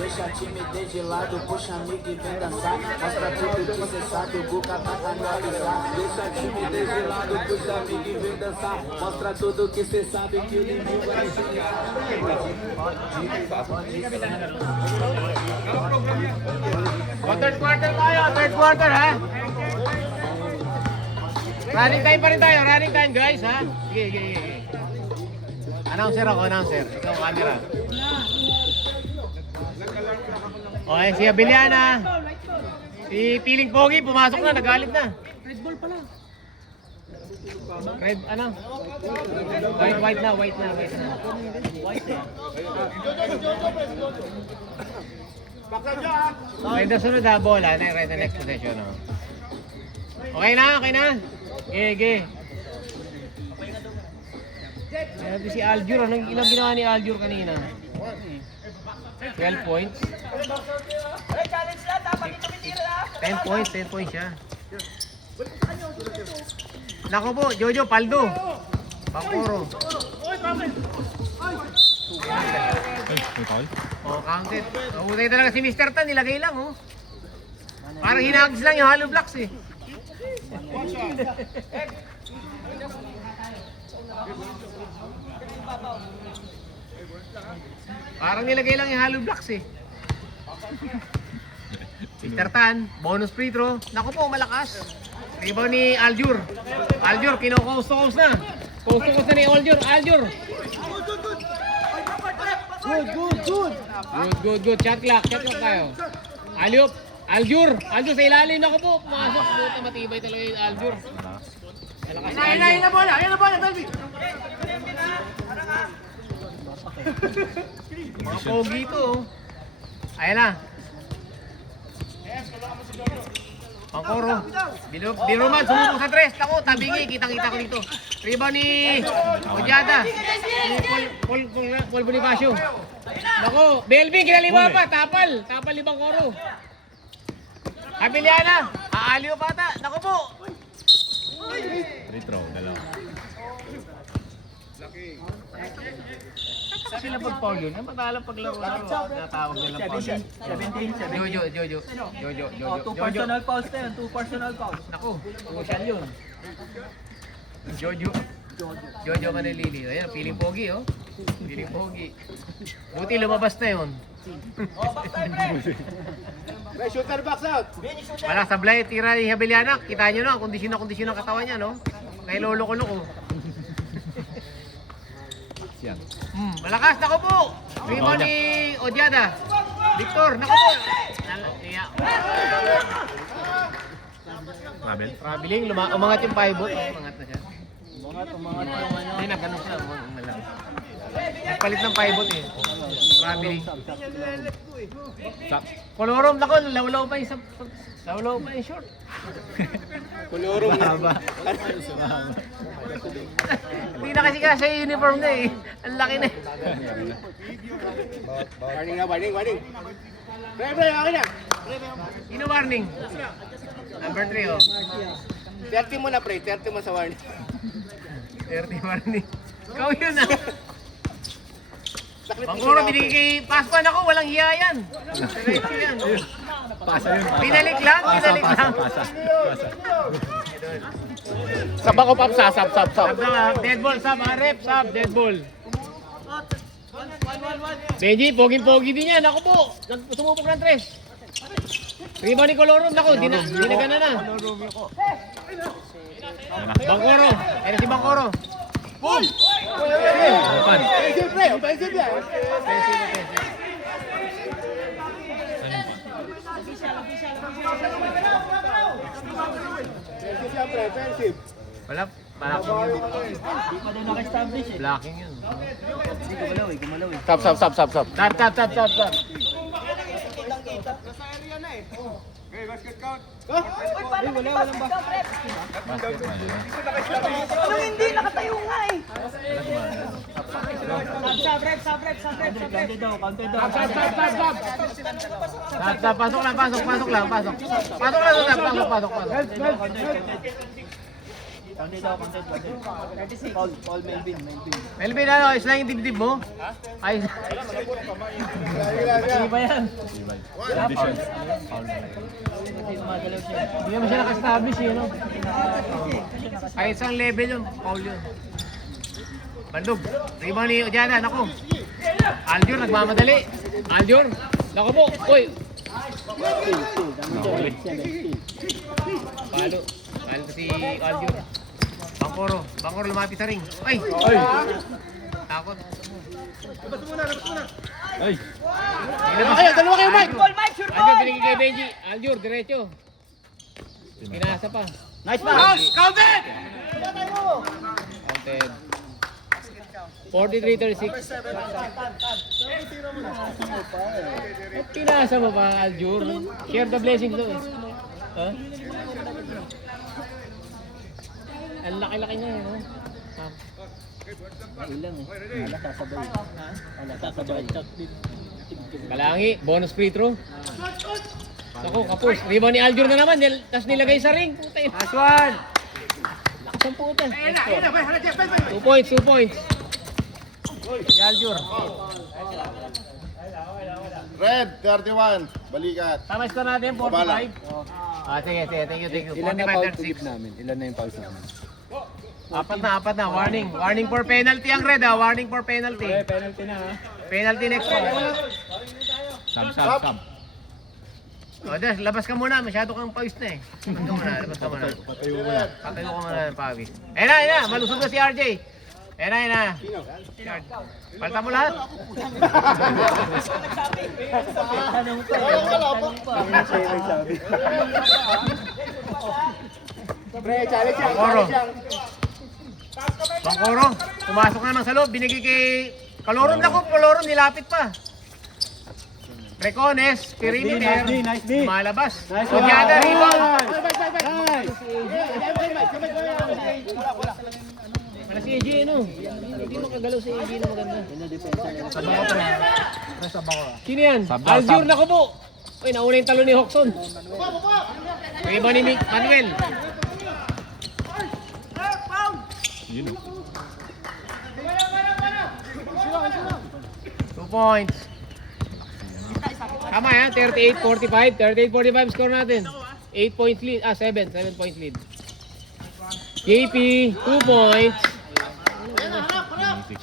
Deixa a timidez de lado, puxa amigo e vem dançar. Mostra tudo que cê sabe, o Guga tá analisar. Deixa a timidez de lado, puxa amigo e vem dançar. Mostra tudo que cê sabe, que o Livinho vai ensinar. Third quarter tayo, ha? Running time pa rin tayo, running time guys ha. Sige, sige, sige. Announcer ako, announcer. Ikaw camera. Okay, si Abiliana. Si Piling Pogi, pumasok na, nagalit na. Red ball pala. Red, ano? White na. White na. Okay, na sunod ha, bola. Right na next possession. Oh. Okay na. Ge. Sabi si Aljur, anong ilang ginawa ni Aljur kanina? 12 points. 10 points siya. Nako po, Jojo, Paldo. Pakoro. Oh, counted. Utay talaga si Mr. Tan, nilagay lang oh. Parang hinagis lang yung hollow blocks eh. Parang nilagay lang yung hollow blocks eh. Mr. Tan, bonus free throw. Naku po, malakas. Rebound ni Aljur. Aljur, kino-coast-to-coast na. Coast-to-coast na ni Aljur. Good. Shot clock tayo. Aljur sa ilalim. Naku po, pumasok. Puta, matibay talaga yung Aljur. Malakas si Aljur. Ayun na bola, Belby. Mga pogi ito oh. Ayan na. Pangkoro. Biruman, sumubok sa tres. Ako, tabingi. Kitang-kita ko dito. Rebound ni Odiada. Paul Bonifacio. Nako, Belvin, kinalima pa. Tapal ni Pangkoro. Abiliana. Aaliw pata. Nako po. Retro, dalawa. Sila pag-foul yun. Ang patalang paglaro. Natawag nilang foul. 17. Jojo. Two personal fouls na yun, 2 personal fouls. Naku, crucial yun. Jojo Manilili. Ayan, Piling Pogi oh. Piling Pogi. Buti lumabas na yun. Shooter box out. Wala, sablay, tira ni Abiliana. Kita nyo na, kondisyon ang katawan niya, no? Kay lolo-lolo. Malakas, nako po! Rebound ni Odiada. Victor, nako po! Traveling, umangat yung pivot. Umangat na siya. Umangat na yung ano. Hindi, nagano siya. Nagpalit ng pivot eh. Traveling. Kolorom, nako, lawlaw pa yung short. Kolorom na. Hindi na kasi kasi yung uniform na eh. Ang laki na eh. Warning. Pre, akin na. Sino warning? Number 3 oh. 30 mo na pre, 30 mo sa warning. 30 warning. Ikaw yun ah. Pangkoro, binigay kay Pascual ako, walang hiya yan. Diretso yan. Pinalik lang. Sab ako, Pap, sab. Dead ball, sab, rep, sab, dead ball. Benji, pogi din yan. Ako po, sumupok ng tres. Rebound ni Colorum, ako, dinagana na. Bangkoro, ayun si Bangkoro. Boom! Offensive yan. Offensive. Wala, blocking yun. Hindi pa daw naka-establish eh. Blocking yun. Hindi gumalaw eh. Stop. Tap. Okay, basket count. Walang ba? Anong hindi? Nakatayo nga eh. Counted daw. Tap, pasok lang. Pasok lang, Tap. Counted daw. Paul Melvin. Melvin, ano, isla yung dibdib mo? Ay, Hindi ba yan? hindi naman siya naka-establish eh, no? Ay, isang level yun, foul yun. Bandog, rebound ni Odiana, naku. Aljur, nagmamadali. Aljur, naku po, uy. Palo. Mahal ko si Aljur. Bangkoro lumapit sa ring. Ay! Takot. Ay! Dalawa kayo, Mike! Aljur, binigay kay Benji. Aljur, diretso. Pinasa pa. Nice pass! Counted! 43-36. Pinasa mo pa, Aljur. Share the blessings daw eh. Ha? Ang laki-laki niya eh. No? Ilang eh. Wala sasabay. Wala sasabay. Kalangi, bonus free throw. Ako, kapos. Rebound ni Aljur na naman. Tapos nilagay sa ring. Puta yun. Last one! Lakas ang puta. 2 points, 2 points. Si Aljur. Red, 31. Balikat. Tama score natin, 45. Sige. Thank you. Ilan na foul 45-36. to give namin? Ilan na yung fouls namin? Apat na. Warning for penalty ang red ha. Warning for penalty. Penalty na ha? Penalty next one. Sub. O, Des, labas ka muna. Masyado kang pawis na eh. Labas ka muna. Patayo mo na. Patayo ka muna ng pawis. Ayun na. Malusog na si RJ. Ayun na. Palta mo lahat. Bangkoro, pumasok naman sa loob, binigay kay Kaloron. Kaloron, nilapit pa. Recones, perimeter, malabas. Onyada, rebound. Wala si AJ, no? Hindi makagalaw si AJ na maganda. Sino yan? Aljur, naku po. Uy, nauna yung talo ni Hoxton. Rebound ni Manuel. 2 points. Tama yan, 38-45. 38-45 score natin. 8 points lead. 7 points lead. JP, 2 points.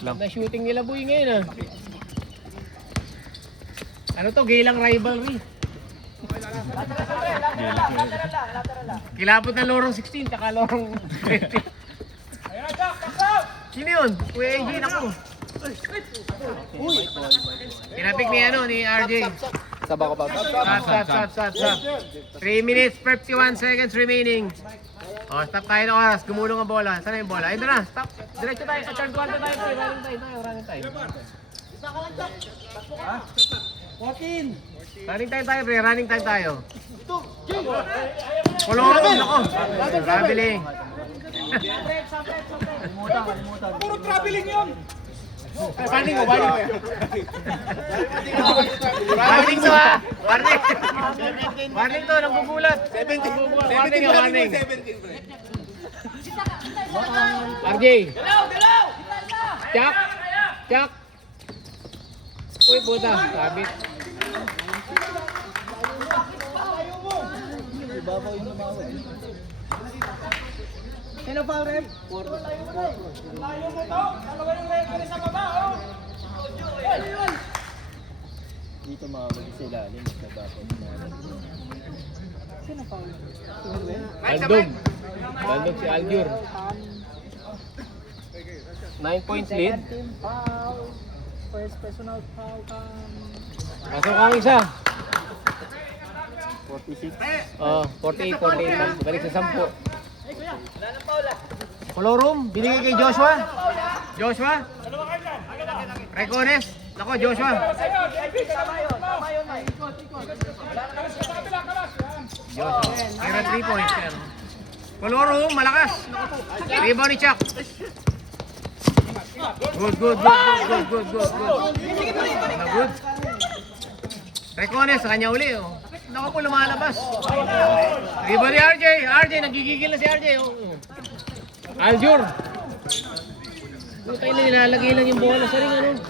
Na-shooting nila boy ngayon Ano to? Gaylang rivalry. Kilapot na lorong 16, taka lorong 20. Sino yun? Kuya AJ, naku. Tinapik ni RJ. Saba ko pa. Stop. 3 minutes, 51 seconds remaining. Stop tayo ng oras. Gumulong ang bola. Saan na yung bola? Ayun na. Stop. Diretso tayo. Turn to tayo. Running time. Running time tayo. Koloro. Nako. Traveling. Puro traveling yun! Warning to ha. Warning to. Nanggugulat. Warning. RJ. Chuck. Uy, puta. Sabit. Sino foul, ref? Dito makabalik sa ilalim sa dapat na. Sino foul? Baldog si Aljur. 9 points lead. Team foul. First personal foul Pasok ang isa. 46. 48. Balik sa 10. Kolorum, binigay kay Joshua. Recones. Nako, Joshua. Kira 3 points. Kolorum, malakas. Rebound ni Chuck. Good. Good. Recones, sa kanya uli. Naku po, lumalabas. Rebound ni RJ, nagigigil na si RJ. Aljur. Putay na, nilalagay lang yung bola sa ring,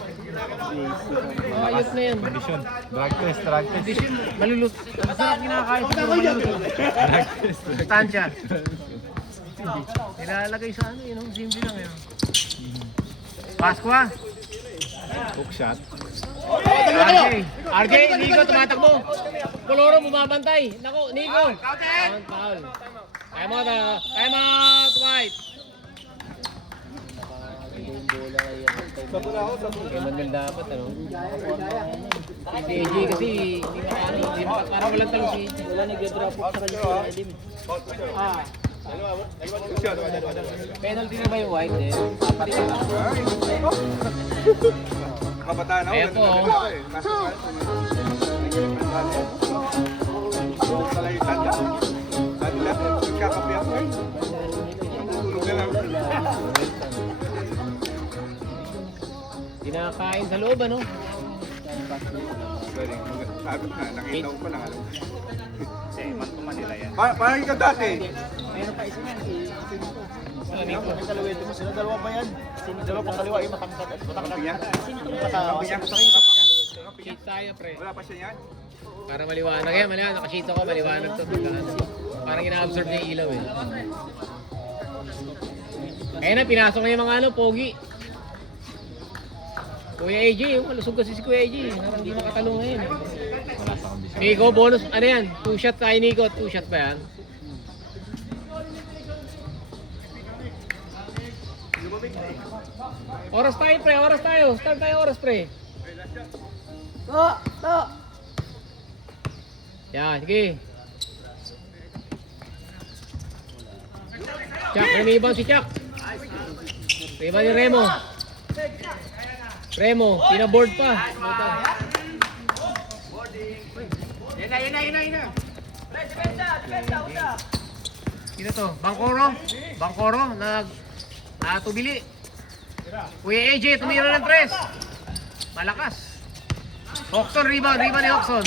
Ayos na yan. Condition. Drug test. Condition, malulut. Ang sarap kinakain sa mga malulut. Stansya. Nilalagay sa simple lang yun. Pasqua. Hook shot. RJ, Nico, tumatakbo. Koloro, bumabantay. Nako, Nico. Foul. Time out, time out, White. Kay Manuel dapat, ano? Si AJ kasi, parang walang talo si AJ. Wala nag-drop off sa kanya si Elim. Penalty na ba yung White eh? Kabataan ako. Ayan po. ganun ako eh. Kaso tulog pala yung tanda. Dati lang, nagkakapi ako eh. Tulog na lang. Kinakain sa loob, ano? Pwede, sabi ko na, nakita ko pa lang alam. Parang ikaw dati. Meron pa isa yan, si Nico. Kalawete mo, sila dalawa ba yan? Dalawa pang kaliwa, yung matangkad at Kampi niya? Kasama Kampi niya? Sheet tayo, pre. Wala pa siya yan? Para maliwanag yan, maliwanag. Nakasheet ako, maliwanag to. Parang ina-absorb niya yung ilaw eh. Kaya na, pinasok na yung mga ano, pogi. Kuya AJ, malusog kasi si Kuya AJ. Parang hindi makatalong ngayon. Nico, bonus, ano yan? 2 shot tayo, Nico. 2 shot ba yan? Oras tayo, pre. Oras tayo. Start tayo, oras, pre. Yan, sige. Chuck, rebound si Chuck. Rebound ni Remo. Remo, pinaboard pa. Yun na. Sino to? Bangkoro, natubili. Kuya AJ, tumira ng 3. Malakas. Hoxton, rebound ni Hoxton.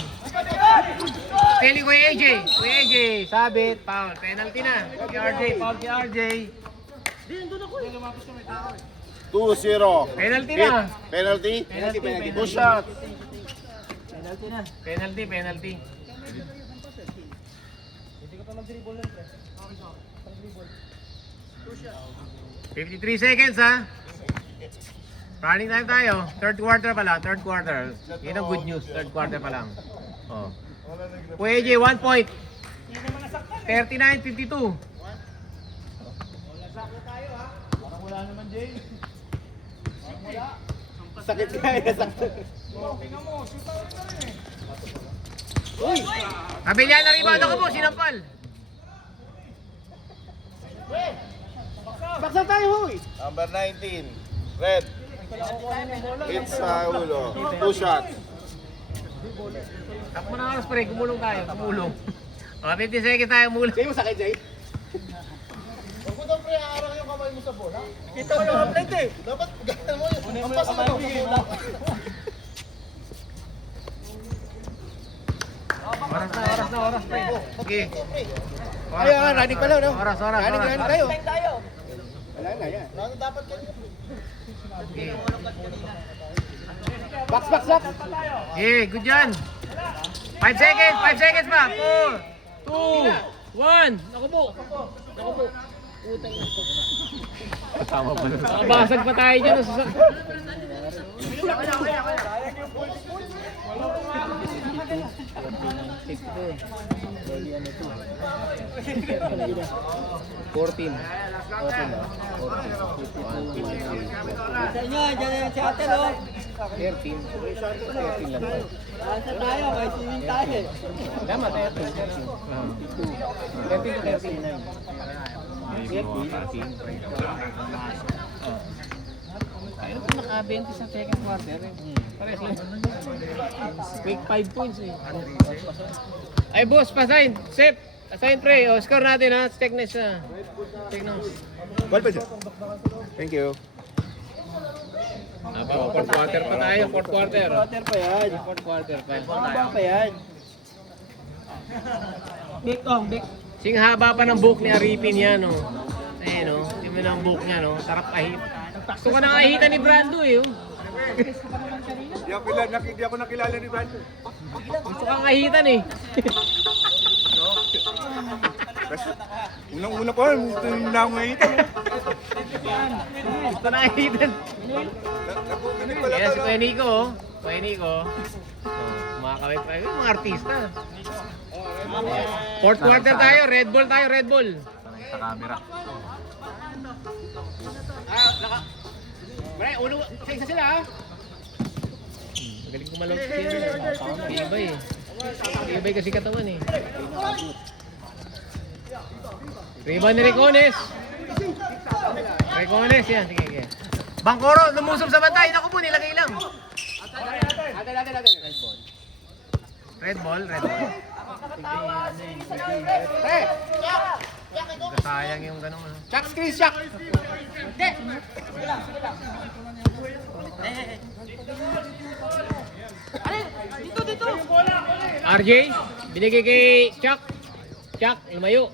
Stealing Kuya AJ, sabit, foul. Penalty na. Si RJ, foul si RJ. 2-0. Penalty na. Penalty? Penalty. Push shot. penalty na. Penalty. 53 seconds ha. Running time tayo. Third quarter pa lang. Yun ang good news. Third quarter pa lang. Oh. Kuya AJ, 1 point. 39-52. Sakit kaya, sakit. Kabilyan na rebound ako po. Sinampal. Baksa tayo, huy! Number 19. Red. It's sa ulo. 2 shots. Takbo na oras pre. Gumulong tayo. Gumulong. O, 50 seconds tayo mulong. Jay, masakit, Jay? Huwag mo daw pre, aarang yung kamay mo sa bola. Kita ko yung update eh. Dapat gano'n mo yun. Ang pass mo sa bola. Oras pre. Okay. Ay, running pala, no? Oras. Running kayo. Wala na yan. Dapat kayo. Okay. Box. Okay, good yan. 5 seconds pa. 4, 2, 1. Naku po. Utang na. Tama pa. Nakabasag pa tayo dyan. Sa inyo, dyan yung shuttle oh. 13 lang tayo. Asa tayo, may swimming tayo. Tama, 13 to 13. Ayun po naka-20 sa second quarter eh. Pares lang. Quick 5 points eh. Ay boss, pasign. Sep, assign pre. O, score natin ha. Check na siya. Check na. Ball pa siya. Thank you. Fourth quarter pa tayo. Fourth quarter. Quarter pa yan. Fourth quarter pa. Haba pa yan. Big. Sing haba pa ng buhok ni Aripin yan oh. Ayun oh. Yung mo ng buhok niya no. Sarap kahit. Gusto ka nang ahita ni Brando eh oh. Hindi ako nakilala ni Brando. Gusto kang ahitan eh. Unang-una pa, hindi na ako ngayon. Gusto na ahitan. Nakukinig pala Kaya si to. Kuya Nico oh. Kuya Nico. Oh, kumakawit pa. Yung mga artista. Fourth quarter tayo, Red Bull tayo, Red Bull. Sa camera. Magaling kumalaw si Ibay eh. Ibay kasi katawan eh. Rebound ni Recones. Recones yan, sige, sige. Bangkoro, lumusob sa bantay. Naku po, nilagay lang. Red ball, red ball. Sayang yung gano'n. Chuck, Chris, Chuck! RJ, binigay kay Chuck. Chuck, lumayo.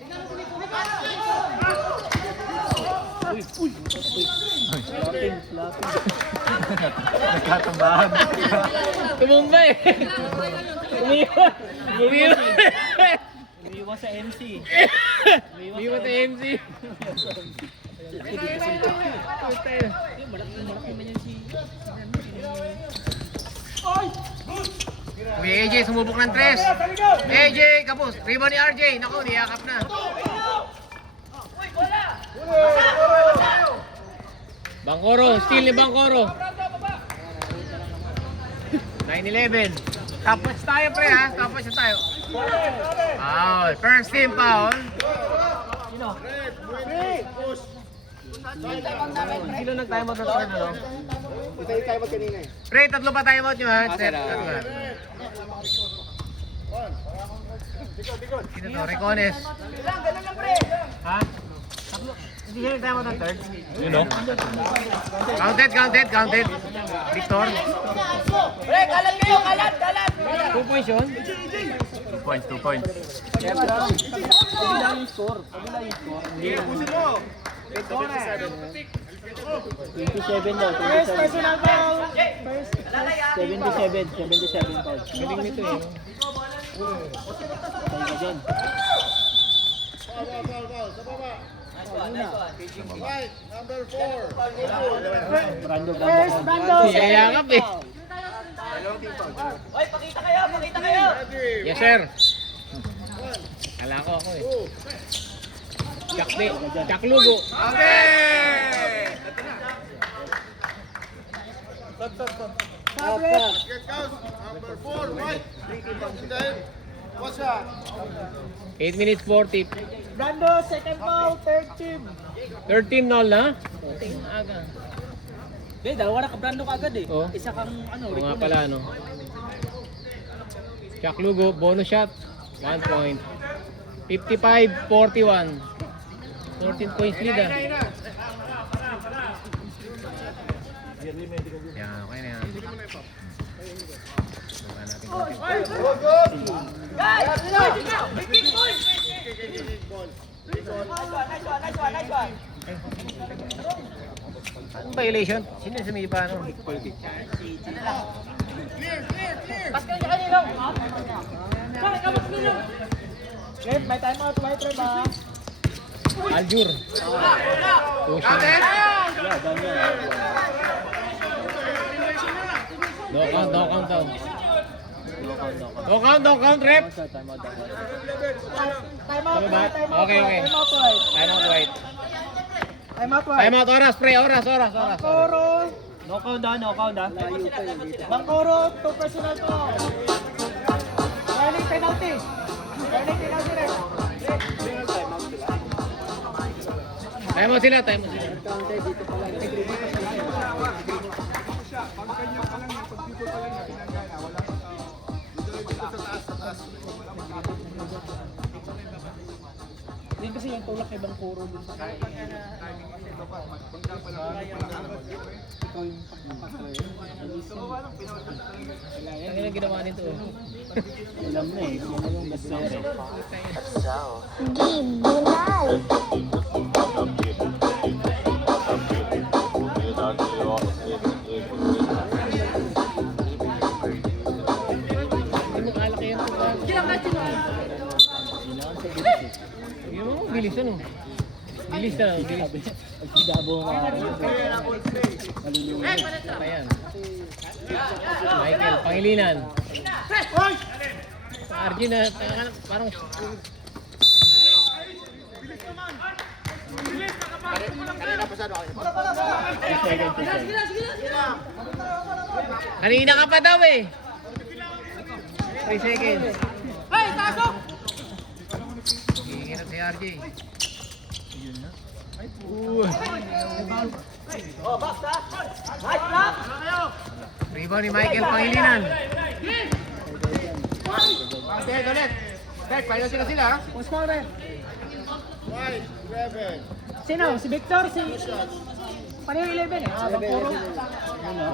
Nagkatumbahan. Tumumba eh. Umiiwan. Umiiwan. Umiiwan sa MC. Umiiwan sa MC. Uy, AJ, sumubok ng tres. AJ, kapos. Rebound ni RJ. Naku, niyakap na. Bangkoro, steal ni Bangkoro. 9-11. Tapos tayo pre ha, tapos tayo. Foul, first team foul. Sino nag-time out na third ano? Ito yung tayo magkanina eh. Pre, tatlo pa time out nyo ha. Set, tatlo. Sino to? Recones. Ha? Tatlo. Hindi siya nag-time out ng third? You know? Counted, counted, counted. Victor. Pre, kalat kayo, kalat, kalat! 2 points yun. 2 points, 2 points. Kabila yung score. Kabila yung score. 27 daw. First personal foul. First. 77 foul. Galing nito eh. Tayo ka dyan. Number 4. Brando, First, Brando. Siyayakap eh. Hoy, pakita kayo, pakita kayo! Yes sir. Kala ko ako eh. Chuck di. Chuck Lugo. Tablet. Number 4, right. What's that? 8 minutes 40. Brando, second foul, third team. Third team na all na? Aga. Hindi, dalawa na ka-Brando ka agad eh. Oh. Isa kang ano, Oo nga pala no. Chuck Lugo, bonus shot. 1 point. 55-41. 14 points lead ah. Yan, okay na yan. Baba natin konti. Anong violation? Sino yung sumipa ano? Rep, may time out, may trip ah. Aljur. Pushing. No count, no count down. No count, rep. Time out, Ano ba? time out, Okay, okay. time out, right. Time out, wait. Time out, right. Time out, oras, pre, oras. Bangkoro. No count ah, no count ah. Bangkoro, 2 personal foul. Running penalty. Running penalty, rep. Time out sila, time out sila. Pag kanya pa lang, pag dito pa lang, pinagana, wala kang tao. Dito sa taas. Din kasi yung tulak kay Bangkoro dun sa kaya. Ang ilang ginawa nito. Alam na eh, kung ano yung gasero. Hindi mo kalaki yan. Hindi mo, bilis ano. Bilis na, bilis. Pagkidabo nga. Malulunod. Ayan. Michael, Pangilinan. Arjun na, parang... Kanina ka pa daw eh. 3 seconds. Hey, tasok! Hihirap si RJ. Rebound ni Michael Pangilinan. Sino? Si Victor? Si... Pareho 11 eh. Puro.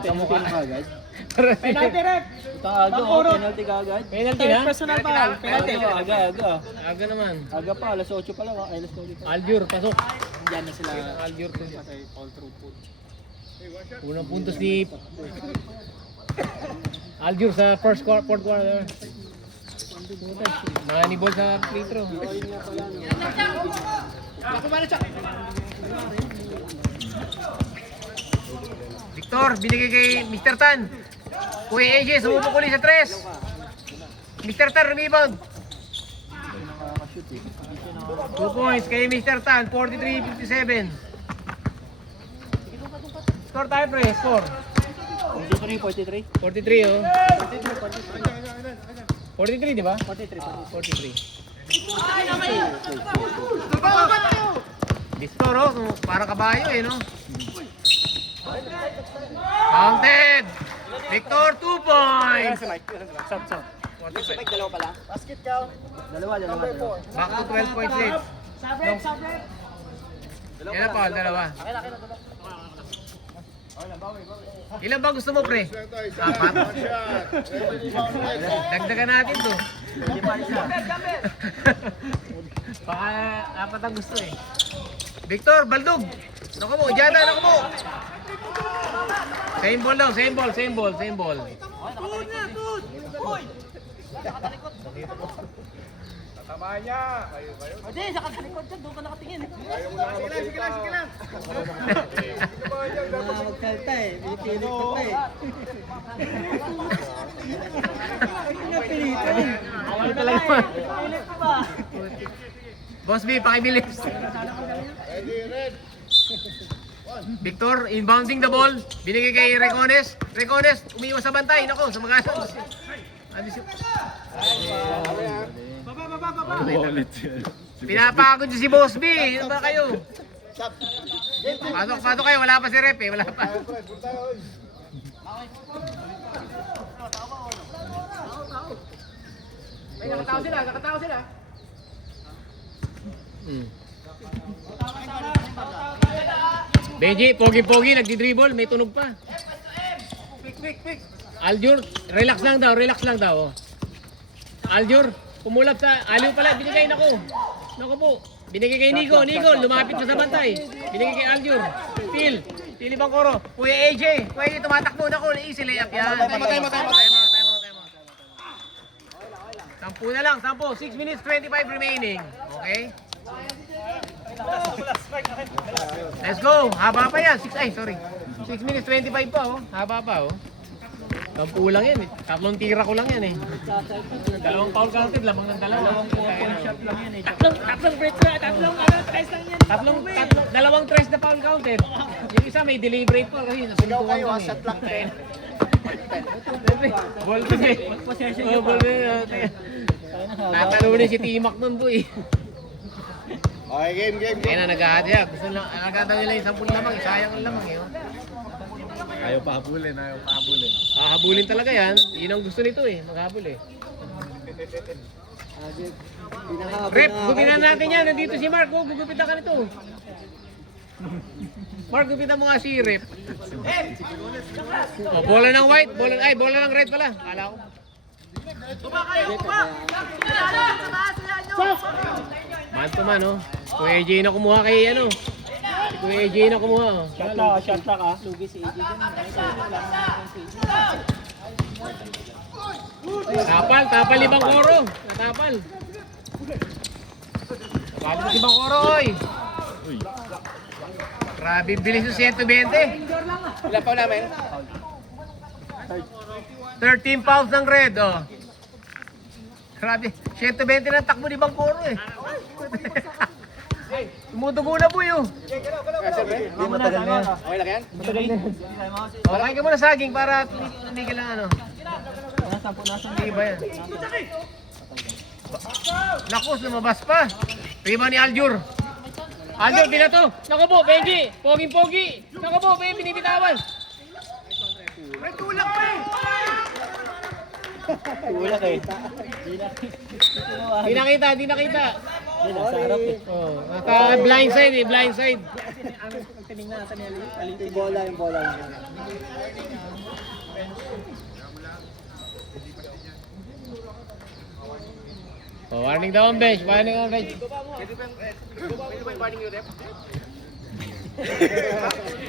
Penalty na agad. Penalty rep. Aga, Bakuro. penalty ka agad. Penalty na? Personal foul. Penalty. Aga. Aga naman. Aga pa, alas 8 pa lang. Alas 9 pa. Aljur, pasok. Diyan na sila. Aljur. All through pool. Unang puntos ni Aljur sa fourth quarter. Manibol sa free throw. Victor, binigay kay Mr. Tan. Kuya AJ, sumubok ulit sa 3. Mr. Tan, rebound. 2 points kay Mr. Tan, 43-57. Score tayo pre, score. 43. 43 oh. 43 di ba? 43. Distor oh, parang kabayo eh no? Counted! Victor, 2 points! Basket count. Dalawa. Back to 12 points lead. Sabrep. Ilan pa? Dalawa. Ilan ba gusto mo pre? 4? Dagdagan natin to. Baka 4 ang gusto eh. Victor, Baldog! Naku mo, Jada, naku mo! Same ball daw, same ball. Tatamaan niya. Kayo. Hindi, sa katalikod ka. Doon ka nakatingin. Sige lang. Magkalta eh. Pinipilit ko pa eh. Pinapilitan. Ano talaga? Pinipilit ko ba? Boss B, pakibilis. Victor, inbounding the ball. Binigay kay Recones. Recones, umiiwas sa bantay. Nako, sa mga pinapagod niyo si Boss B. Ano ba kayo? Pasok kayo. Wala pa si Rep eh. Wala pa. Ay, nakatao sila. Benji, pogi-pogi, nagdi-dribble. May tunog pa. Aljur, relax lang daw. Aljur, pumulap sa aliw pala, binigay nako. Nako po. Binigay kay Nico, lumapit siya sa bantay. Binigay kay Aljur. Tili Bangkoro. Kuya AJ, tumatakbo nako, easy layup yan. Time out. 10 na lang, 6 minutes 25 remaining. Okay? Let's go. Haba pa yan. 6 minutes 25 pa oh. Haba pa oh. 10 lang yan eh. 3 tira ko lang yan eh. 2 foul counted, lamang ng 2. Shot lang yan eh. Tatlong break na. Tres lang yan. 2 tres na foul counted. Yung isa may delay break pa kasi nasuntukan Kayo, kami. shot clock din. Ball to eh. Possession Oh, ball to eh. Tatalunin si T-Mac nun po eh. Okay, game. Kaya na nag-ahadya. Gusto lang, agad nila yung 10 lamang. Sayang ang lamang eh. Oh. Ayaw pa habulin. Hahabulin talaga yan. Yun ang gusto nito eh. Maghabol eh. Rep, gupitan natin yan. Nandito si Mark. Oh, gugupitan ka nito. Mark, gupitan mo nga si Rep. Oh, bola ng white. Bola ng red pala. Kala ko. Man to man, oh. Kuya AJ na kumuha kay ano. Kuya AJ na kumuha, oh. Shot lock ah. Lugi si AJ dyan. Tapal ni Bangkoro. Natapal. Tapal si Bangkoro, oy. Grabe, bilis yung 120. Ilan pa namin? 13 fouls ng red, oh. Grabe, 120 ng takbo ni Bangkoro eh. Tumutugo na boy oh. Hindi matagal na yan. Okay lang yan? Matagal na yan. Okay ka muna saging para tumigil lang ano. Nasa Hindi ba yan? Nakus, lumabas pa. Prima ni Aljur. Aljur, binato. Naku po, Benji. Poging-pogi. Naku po, Benji, binibitawan. May tulak pa eh. Tulak eh. Di nakita. Hindi, nasa harap eh. Oh, naka blindside eh, blindside. Yung bola. Oh, warning daw ang bench, warning ang bench.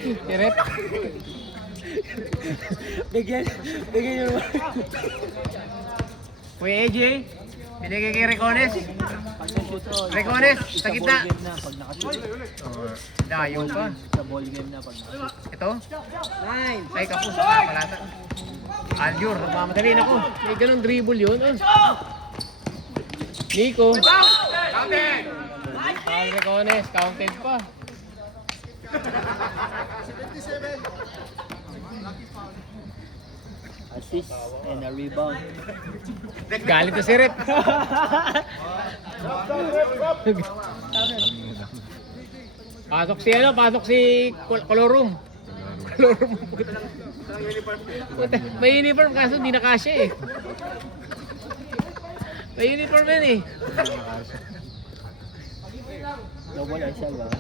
Si Rep. Bigyan nyo naman. Kuya AJ, binigay kay Recones. Recones, sa gitna. Ball game na pag nakashoot. Oh, dayo pa. Sa ball game na pag nakashoot. Ito, 9. ay kapos, palata. Aljur, nagmamadali na ko. May ganun dribble yun. Oh. Nico. Counted! Recones, counted pa. Assist and a rebound. Galit na si Rep. Pasok si Colorum. Colorum. May uniform kaso hindi nakasya eh. May uniform yan eh. Double XL ba?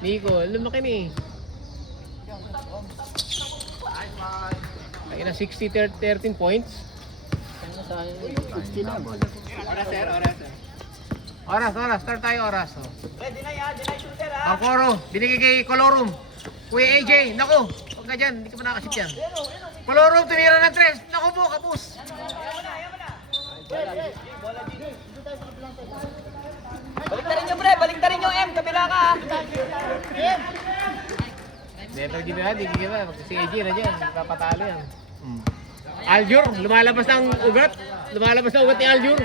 Nico, lumaki na eh. Ay na 60-13 points. Ano sa akin? 60 na. Oras. Start tayo oras. Oh. Bangkoro, binigay kay Colorum. Kuya AJ, naku, huwag ka dyan, hindi ka pa nakasip yan. Colorum, tumira ng 3. Naku po, kapus. Baliktarin nyo, pre. Baliktarin nyo, M. Kabila ka. Never give up, hindi give up. Si AJ na dyan, papatalo yan. Aljur, lumalabas ng ugat. Lumalabas ng ugat ni Aljur.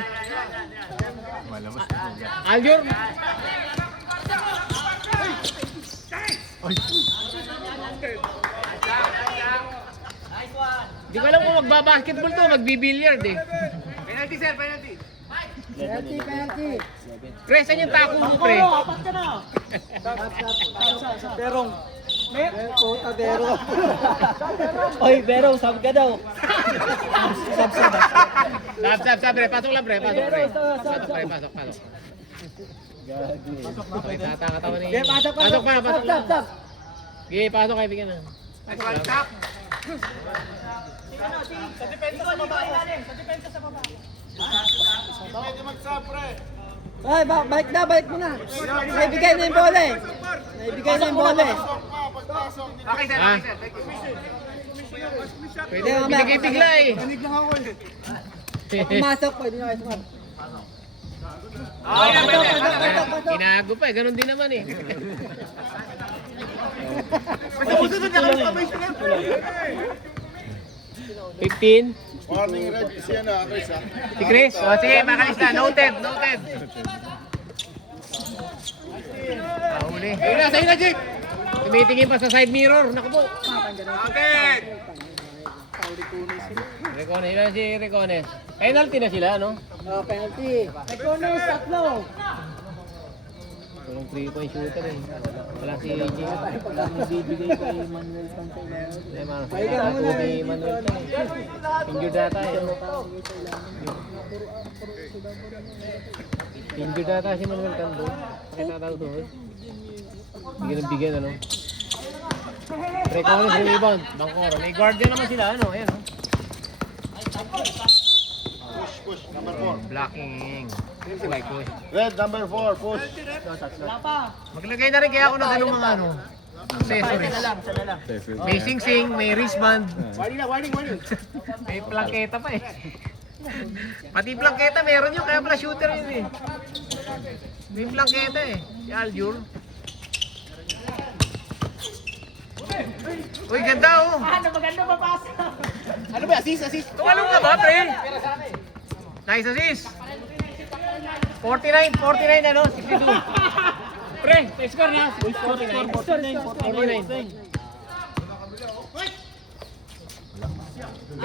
Aljur. Di ko alam kung magbabasketball to, magbibilyard eh. Penalty sir, penalty. Penalty. Pre, saan yung tako mo pre? Apat ka na. Berong. Puta, Bero. Oy, Berong, sab ka daw. Sab, pre. Pasok lang pre, pasok pre. Pasok. Okay, tatakatawan ni... Pasok pa. Stop. Sige, pasok kayo, bigyan na. Stop! Ay, balik mo na. Naibigay na yung bola eh. Okay, sir. Pwede mo binigay bigla eh. Pumasok, pwede nyo kayo sumat. Ginago pa eh, ganun din naman eh. Basta susunod na kami kamay siya lang. 15. Warning red, siya na, Chris ha. Si Chris. O sige, makalista. Noted. Huli. Sa'yo na, Jake. Tumitingin pa sa side mirror. Naku po. Okay. Recones. Ilan si Recones? Penalty na sila, no? Oh, penalty. Recones, tatlo. Walang 3-point shooter eh. Wala si AJ. Bibigay kay Manuel Pantay. Ni Manuel Tan eh. Injured data eh. Injured data si Manuel Tan doon. Pakita tayo doon. Bigyan ano. Recones rebound. Bangkoro. May guard din naman sila ano. Ayan oh. Push, number 4. Blocking. Push. Red, number 4, push. Maglagay na rin kaya ako ng ganung mga ano. Accessories. May sing-sing, may wristband. Warning. May plangketa pa eh. Pati plangketa meron yun, kaya pala shooter yun eh. May plangketa eh. Si Aljur. Uy, ganda oh. Ano ba, assist? Tumalong ka ba, pre? Nice assist. 49 ano? 62. Pre, score na. Score, 49.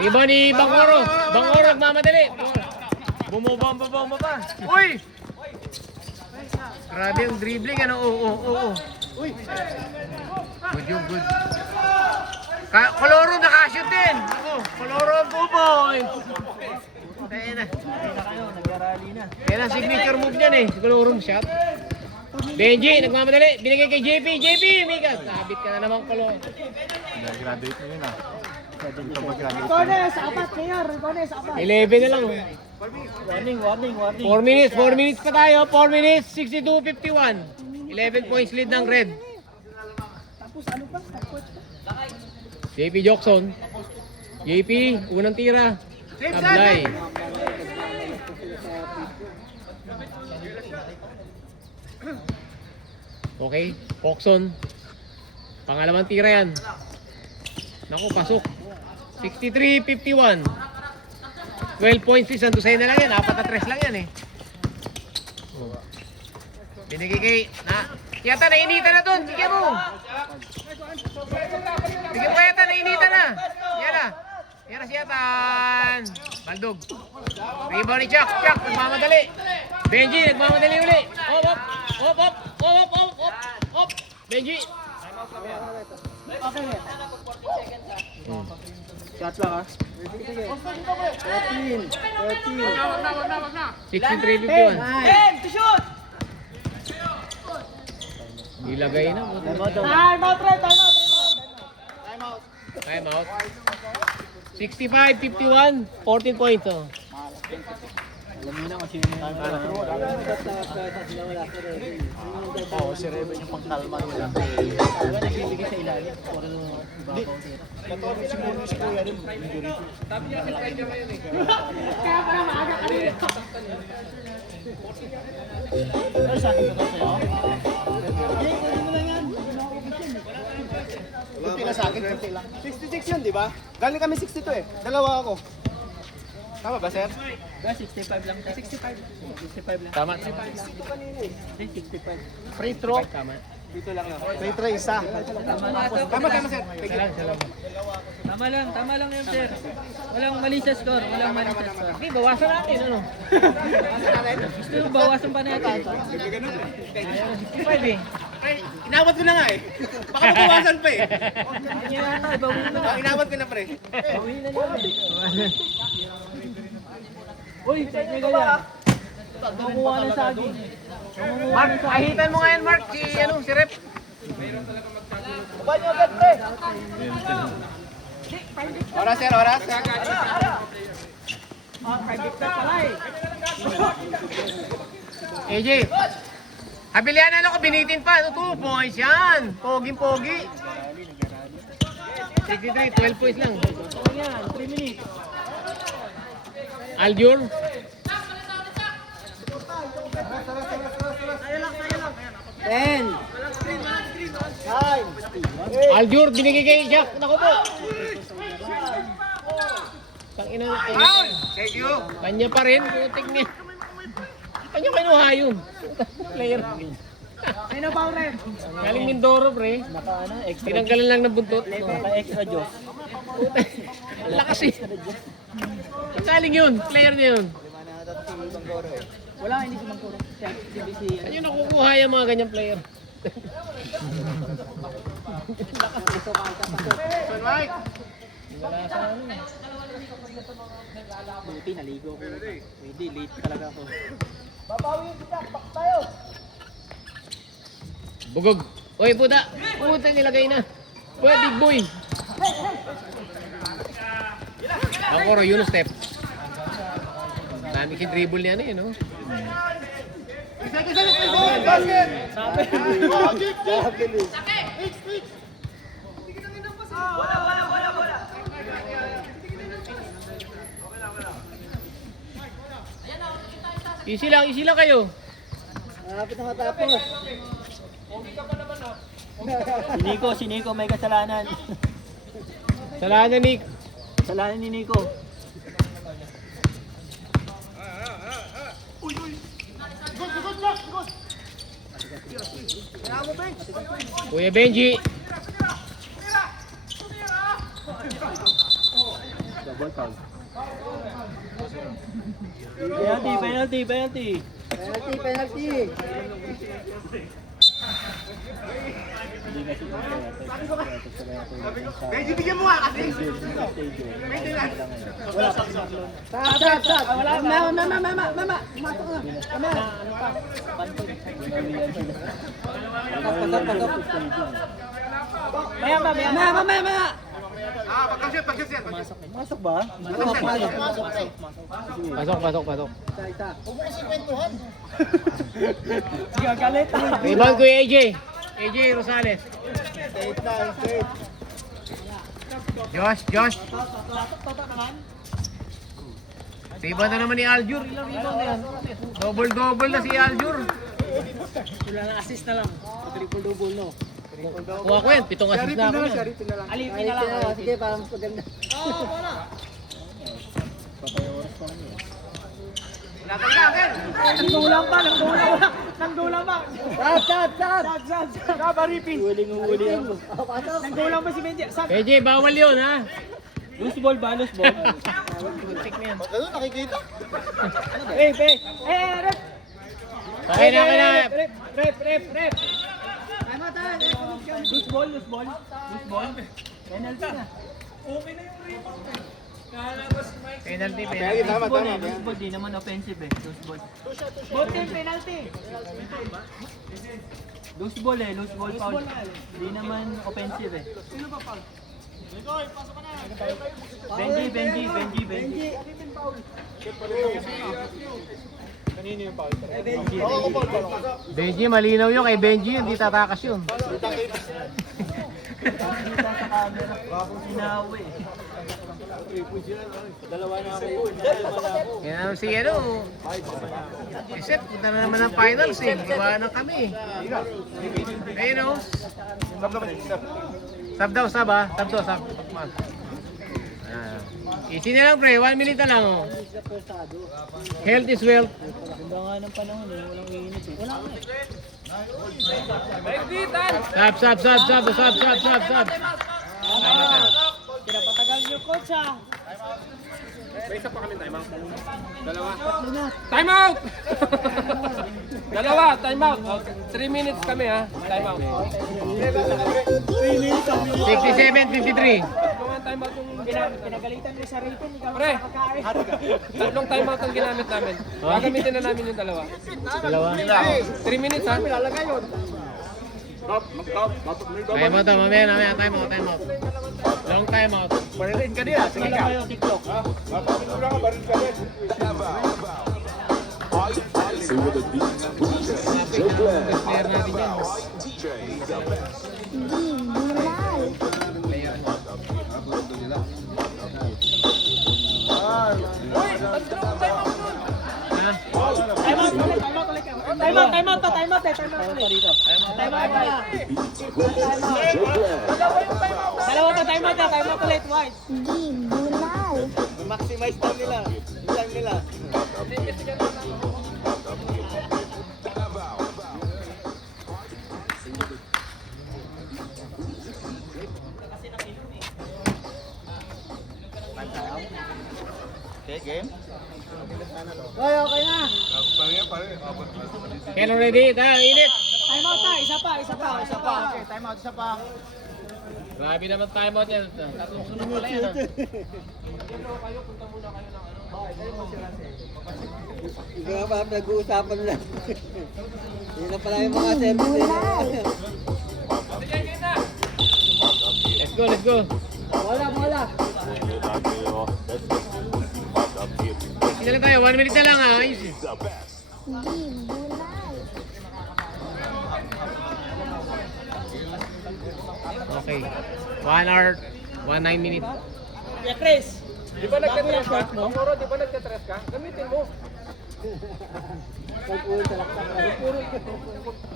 Iba ni Bangoro. Bangoro, nagmamadali. Bumubomba pa. Uy! Grabe yung dribbling, ano? Oo. Uy! Good job, good. Koloro nakashoot din. Ako, Koloro ang 2 points. Kaya na. Nag-rally na. Kaya na, signature move niyan eh. Koloro shot. Benji, nagmamadali. Binigay kay JP. JP, Mika. Sabit ka na naman, Koloro. Graduate na yun ah. Ito mag-graduate. Corners, apat, Mayor. Corners, apat. 11 na lang. Warning. 4 minutes pa tayo. 4 minutes, 62-51. 11 points lead ng Red. Tapos ano pa? Tapos JP Jokson. JP, unang tira. Sablay. Okay, Coxon. Pangalawang tira yan. Naku, pasok. 63-51. 12 points si Santosay na lang yan. 4-3 lang yan eh. Binigay kay... Yata, nainitan na dun. Sige mo. Sige mo yata, nainitan na. Yan na. Yan na si Yatan. Baldog. Rebound ni Chuck. Chuck, nagmamadali. Benji, nagmamadali uli. Op. Benji. Okay. Shot lang ah. 13. 63-51. 10 to shoot! Ilagay na. Time out, Red. Time out. 65-51. 14 points. Oh. Alam mo na kung sino yung Oo, si Reben yung pangkalma nila. Diba nagbibigay sa ilalim? Puro ibabaw nila. Siguro si Kuya rin. Kaya pala maaga ka rin. Pero sa akin ko sa'yo. Kunti lang sa akin, kunti lang. 66 yun, di ba? Galing kami 62 eh. Dalawa ako. Tama ba, sir? Ba, 65 lang. 65 lang. Tama. 65. Free throw. Tama. Dito lang yun. Free throw isa. Tama, sir. Tama lang yun, sir. Walang mali sa score. Okay, bawasan natin. Ano? Gusto yung bawasan pa natin. 65 eh. Ay, inawat ko na nga eh. Baka mabawasan pa eh. Hindi yata, ibawin na. Inawat ko na pre. Bawin na yun. Uy, technical yan. Kumuha ng saging. Mark, ahitan mo nga yan, Mark. Si Rep. Baba niyo agad pre. Oras sir, oras. AJ. Habilian ano ko, binitin pa. 2 points yan. Poging-pogi. 63, 12 points lang. 3 minutes. Aljur. Aljur, binigay kay Jack. Naku po. Tangina. Thank you. Kanya pa rin. Putik niya. Kanya kinuha yun. Player. Sino ba, Red? Galing Mindoro, pre. Extra. Tinanggalan lang ng buntot. Naka-extra Diyos. Lakas eh. Galing yun. Player niya yun. Wala, hindi si Mangkuro. Si Ano yung nakukuha yung mga ganyang player? Mike. Buti, naligo ko. Pwede, late talaga ako. Bugog. Oy, puta. Puta, nilagay na. Oy, big boy. Ako, yun step. Dami si dribble niya eh, no? Basket. Easy lang kayo. Malapit na matapos. Si Nico may kasalanan. Salanan, Nick. Kasalanan ni Nico. Kuya Benji. Double foul. Penalty, penalty, penalty. Penalty, penalty. Hindi kasi Medyo bigyan mo nga kasi. Stop. Mama. Pumasok na. Mama. Pagkasyan. Masok ba? Pasok. Isa. Huwag mo kasi kwentuhan. Gagalit. Rebound Kuya AJ. AJ Rosales. Josh. Rebound na naman ni Aljur. Ilang rebound na yan? Double na si Aljur. Wala lang assist na lang. Triple-double, no? Kuha ko yan, 7 assist na ako yan. Alipin na lang. Sige, para mas maganda. Nanggulang pa. Stop. Huling ako. Pasok. Nanggulang pa si Benji. AJ, bawal yun ha. Loose ball ba? Loose ball. Check mo yan. Ano, nakikita? Rep. Okay na. Rep. Tama tayo. Loose ball. Penalty na. Penalty. Loose ball eh. Loose ball, di naman offensive eh. Loose ball. Penalty. Loose ball foul. Di naman offensive eh. Benji. Benji, malinaw yun kay Benji, hindi tatakas yun. Sinawi eh. Yan si si Seth, punta na naman ng finals eh. Iwanan kami. Ayun o. Sub ha. Sub. Easy na lang pre, 1 minute na lang oh. Health is wealth. Ganda nga ng panahon eh. Walang init eh. Wala Sub. Pinapatagal niyo coach ah. Time out! Dalawa, time out. 3 minutes kami ha. Time out. 67-53. Time out yung Pinagalitan mo sa rating. Ikaw Pre, makakain. tatlong time out ang ginamit namin. Gagamitin na namin yung dalawa. 3 minutes ha. Time out, mamaya time out. Long time out. Maririn ka nila. Sige ka. TikTok. Player natin yan. Time out dito. Dalawa pa time out ulit, White. Maximize time nila. Time nila. Okay, game. Okay na. Kailan ready? Tayo, init. Time out ta, isa pa. Okay, time out, isa pa. Grabe naman time out yan. Tatlong sunod pala yan. Ikaw nga pala nag-uusapan lang. Hindi na pala yung mga service. Let's go. Wala. Sige lang tayo, 1 minute na lang ha. Easy. Okay. 1 hour, 9 minutes. Yeah, Chris. Di ba nagka-tres ka? Moro, di ba nagka-tres ka? Gamitin mo. Pagpuhin sa laksak.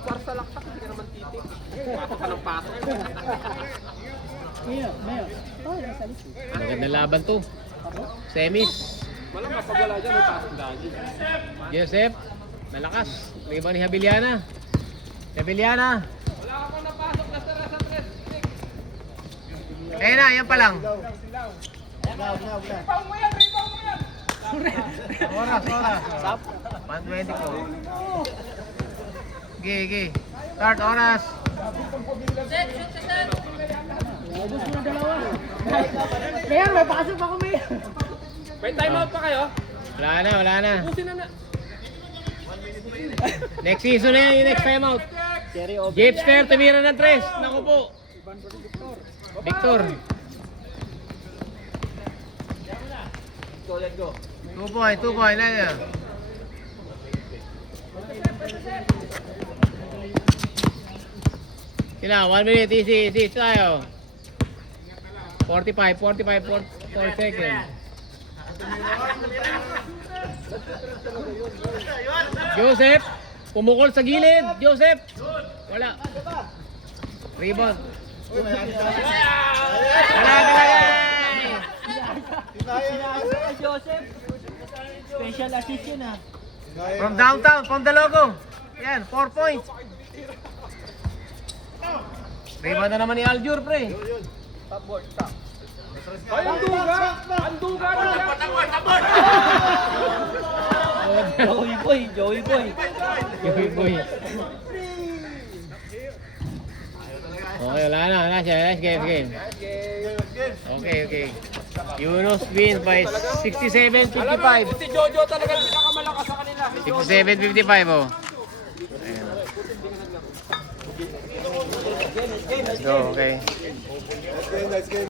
Par sa laksak, hindi ka naman titik. Patok ka ng patok. Mayo. Ang ganda laban to. Semis. Walang kapag wala dyan, may pasok dahil. Joseph, malakas. May iba ni Habiliana. Rebeliana. Ayun na, yan pa lang. Oras. 1:24. Gigi. Start oras. Mayor, may pasok ako, Mayor. May timeout pa kayo? Wala na. Pusin na. Next season na yan, yung next time out. Cherry over. Jepster, tumira ng 3. Naku po. Victor. Let's go. 2 point na yan. Sina, 1 minute, easy tayo. 45 seconds. Joseph, pumukol sa gilid. Joseph. Wala. Rebound. Wala nilagay. Joseph. Special assist yun ah. From downtown, from the logo. Yan, 4 points. Rebound na naman ni Aljur, pre. Ay, ang duga! Ang duga! Joey boy. Joey boy. Okay, wala na siya. Nice game. Okay. Yunus wins by 67-55. Si Jojo talaga pinakamalakas sa kanila. 67-55, oh. Ayan. Let's go, okay.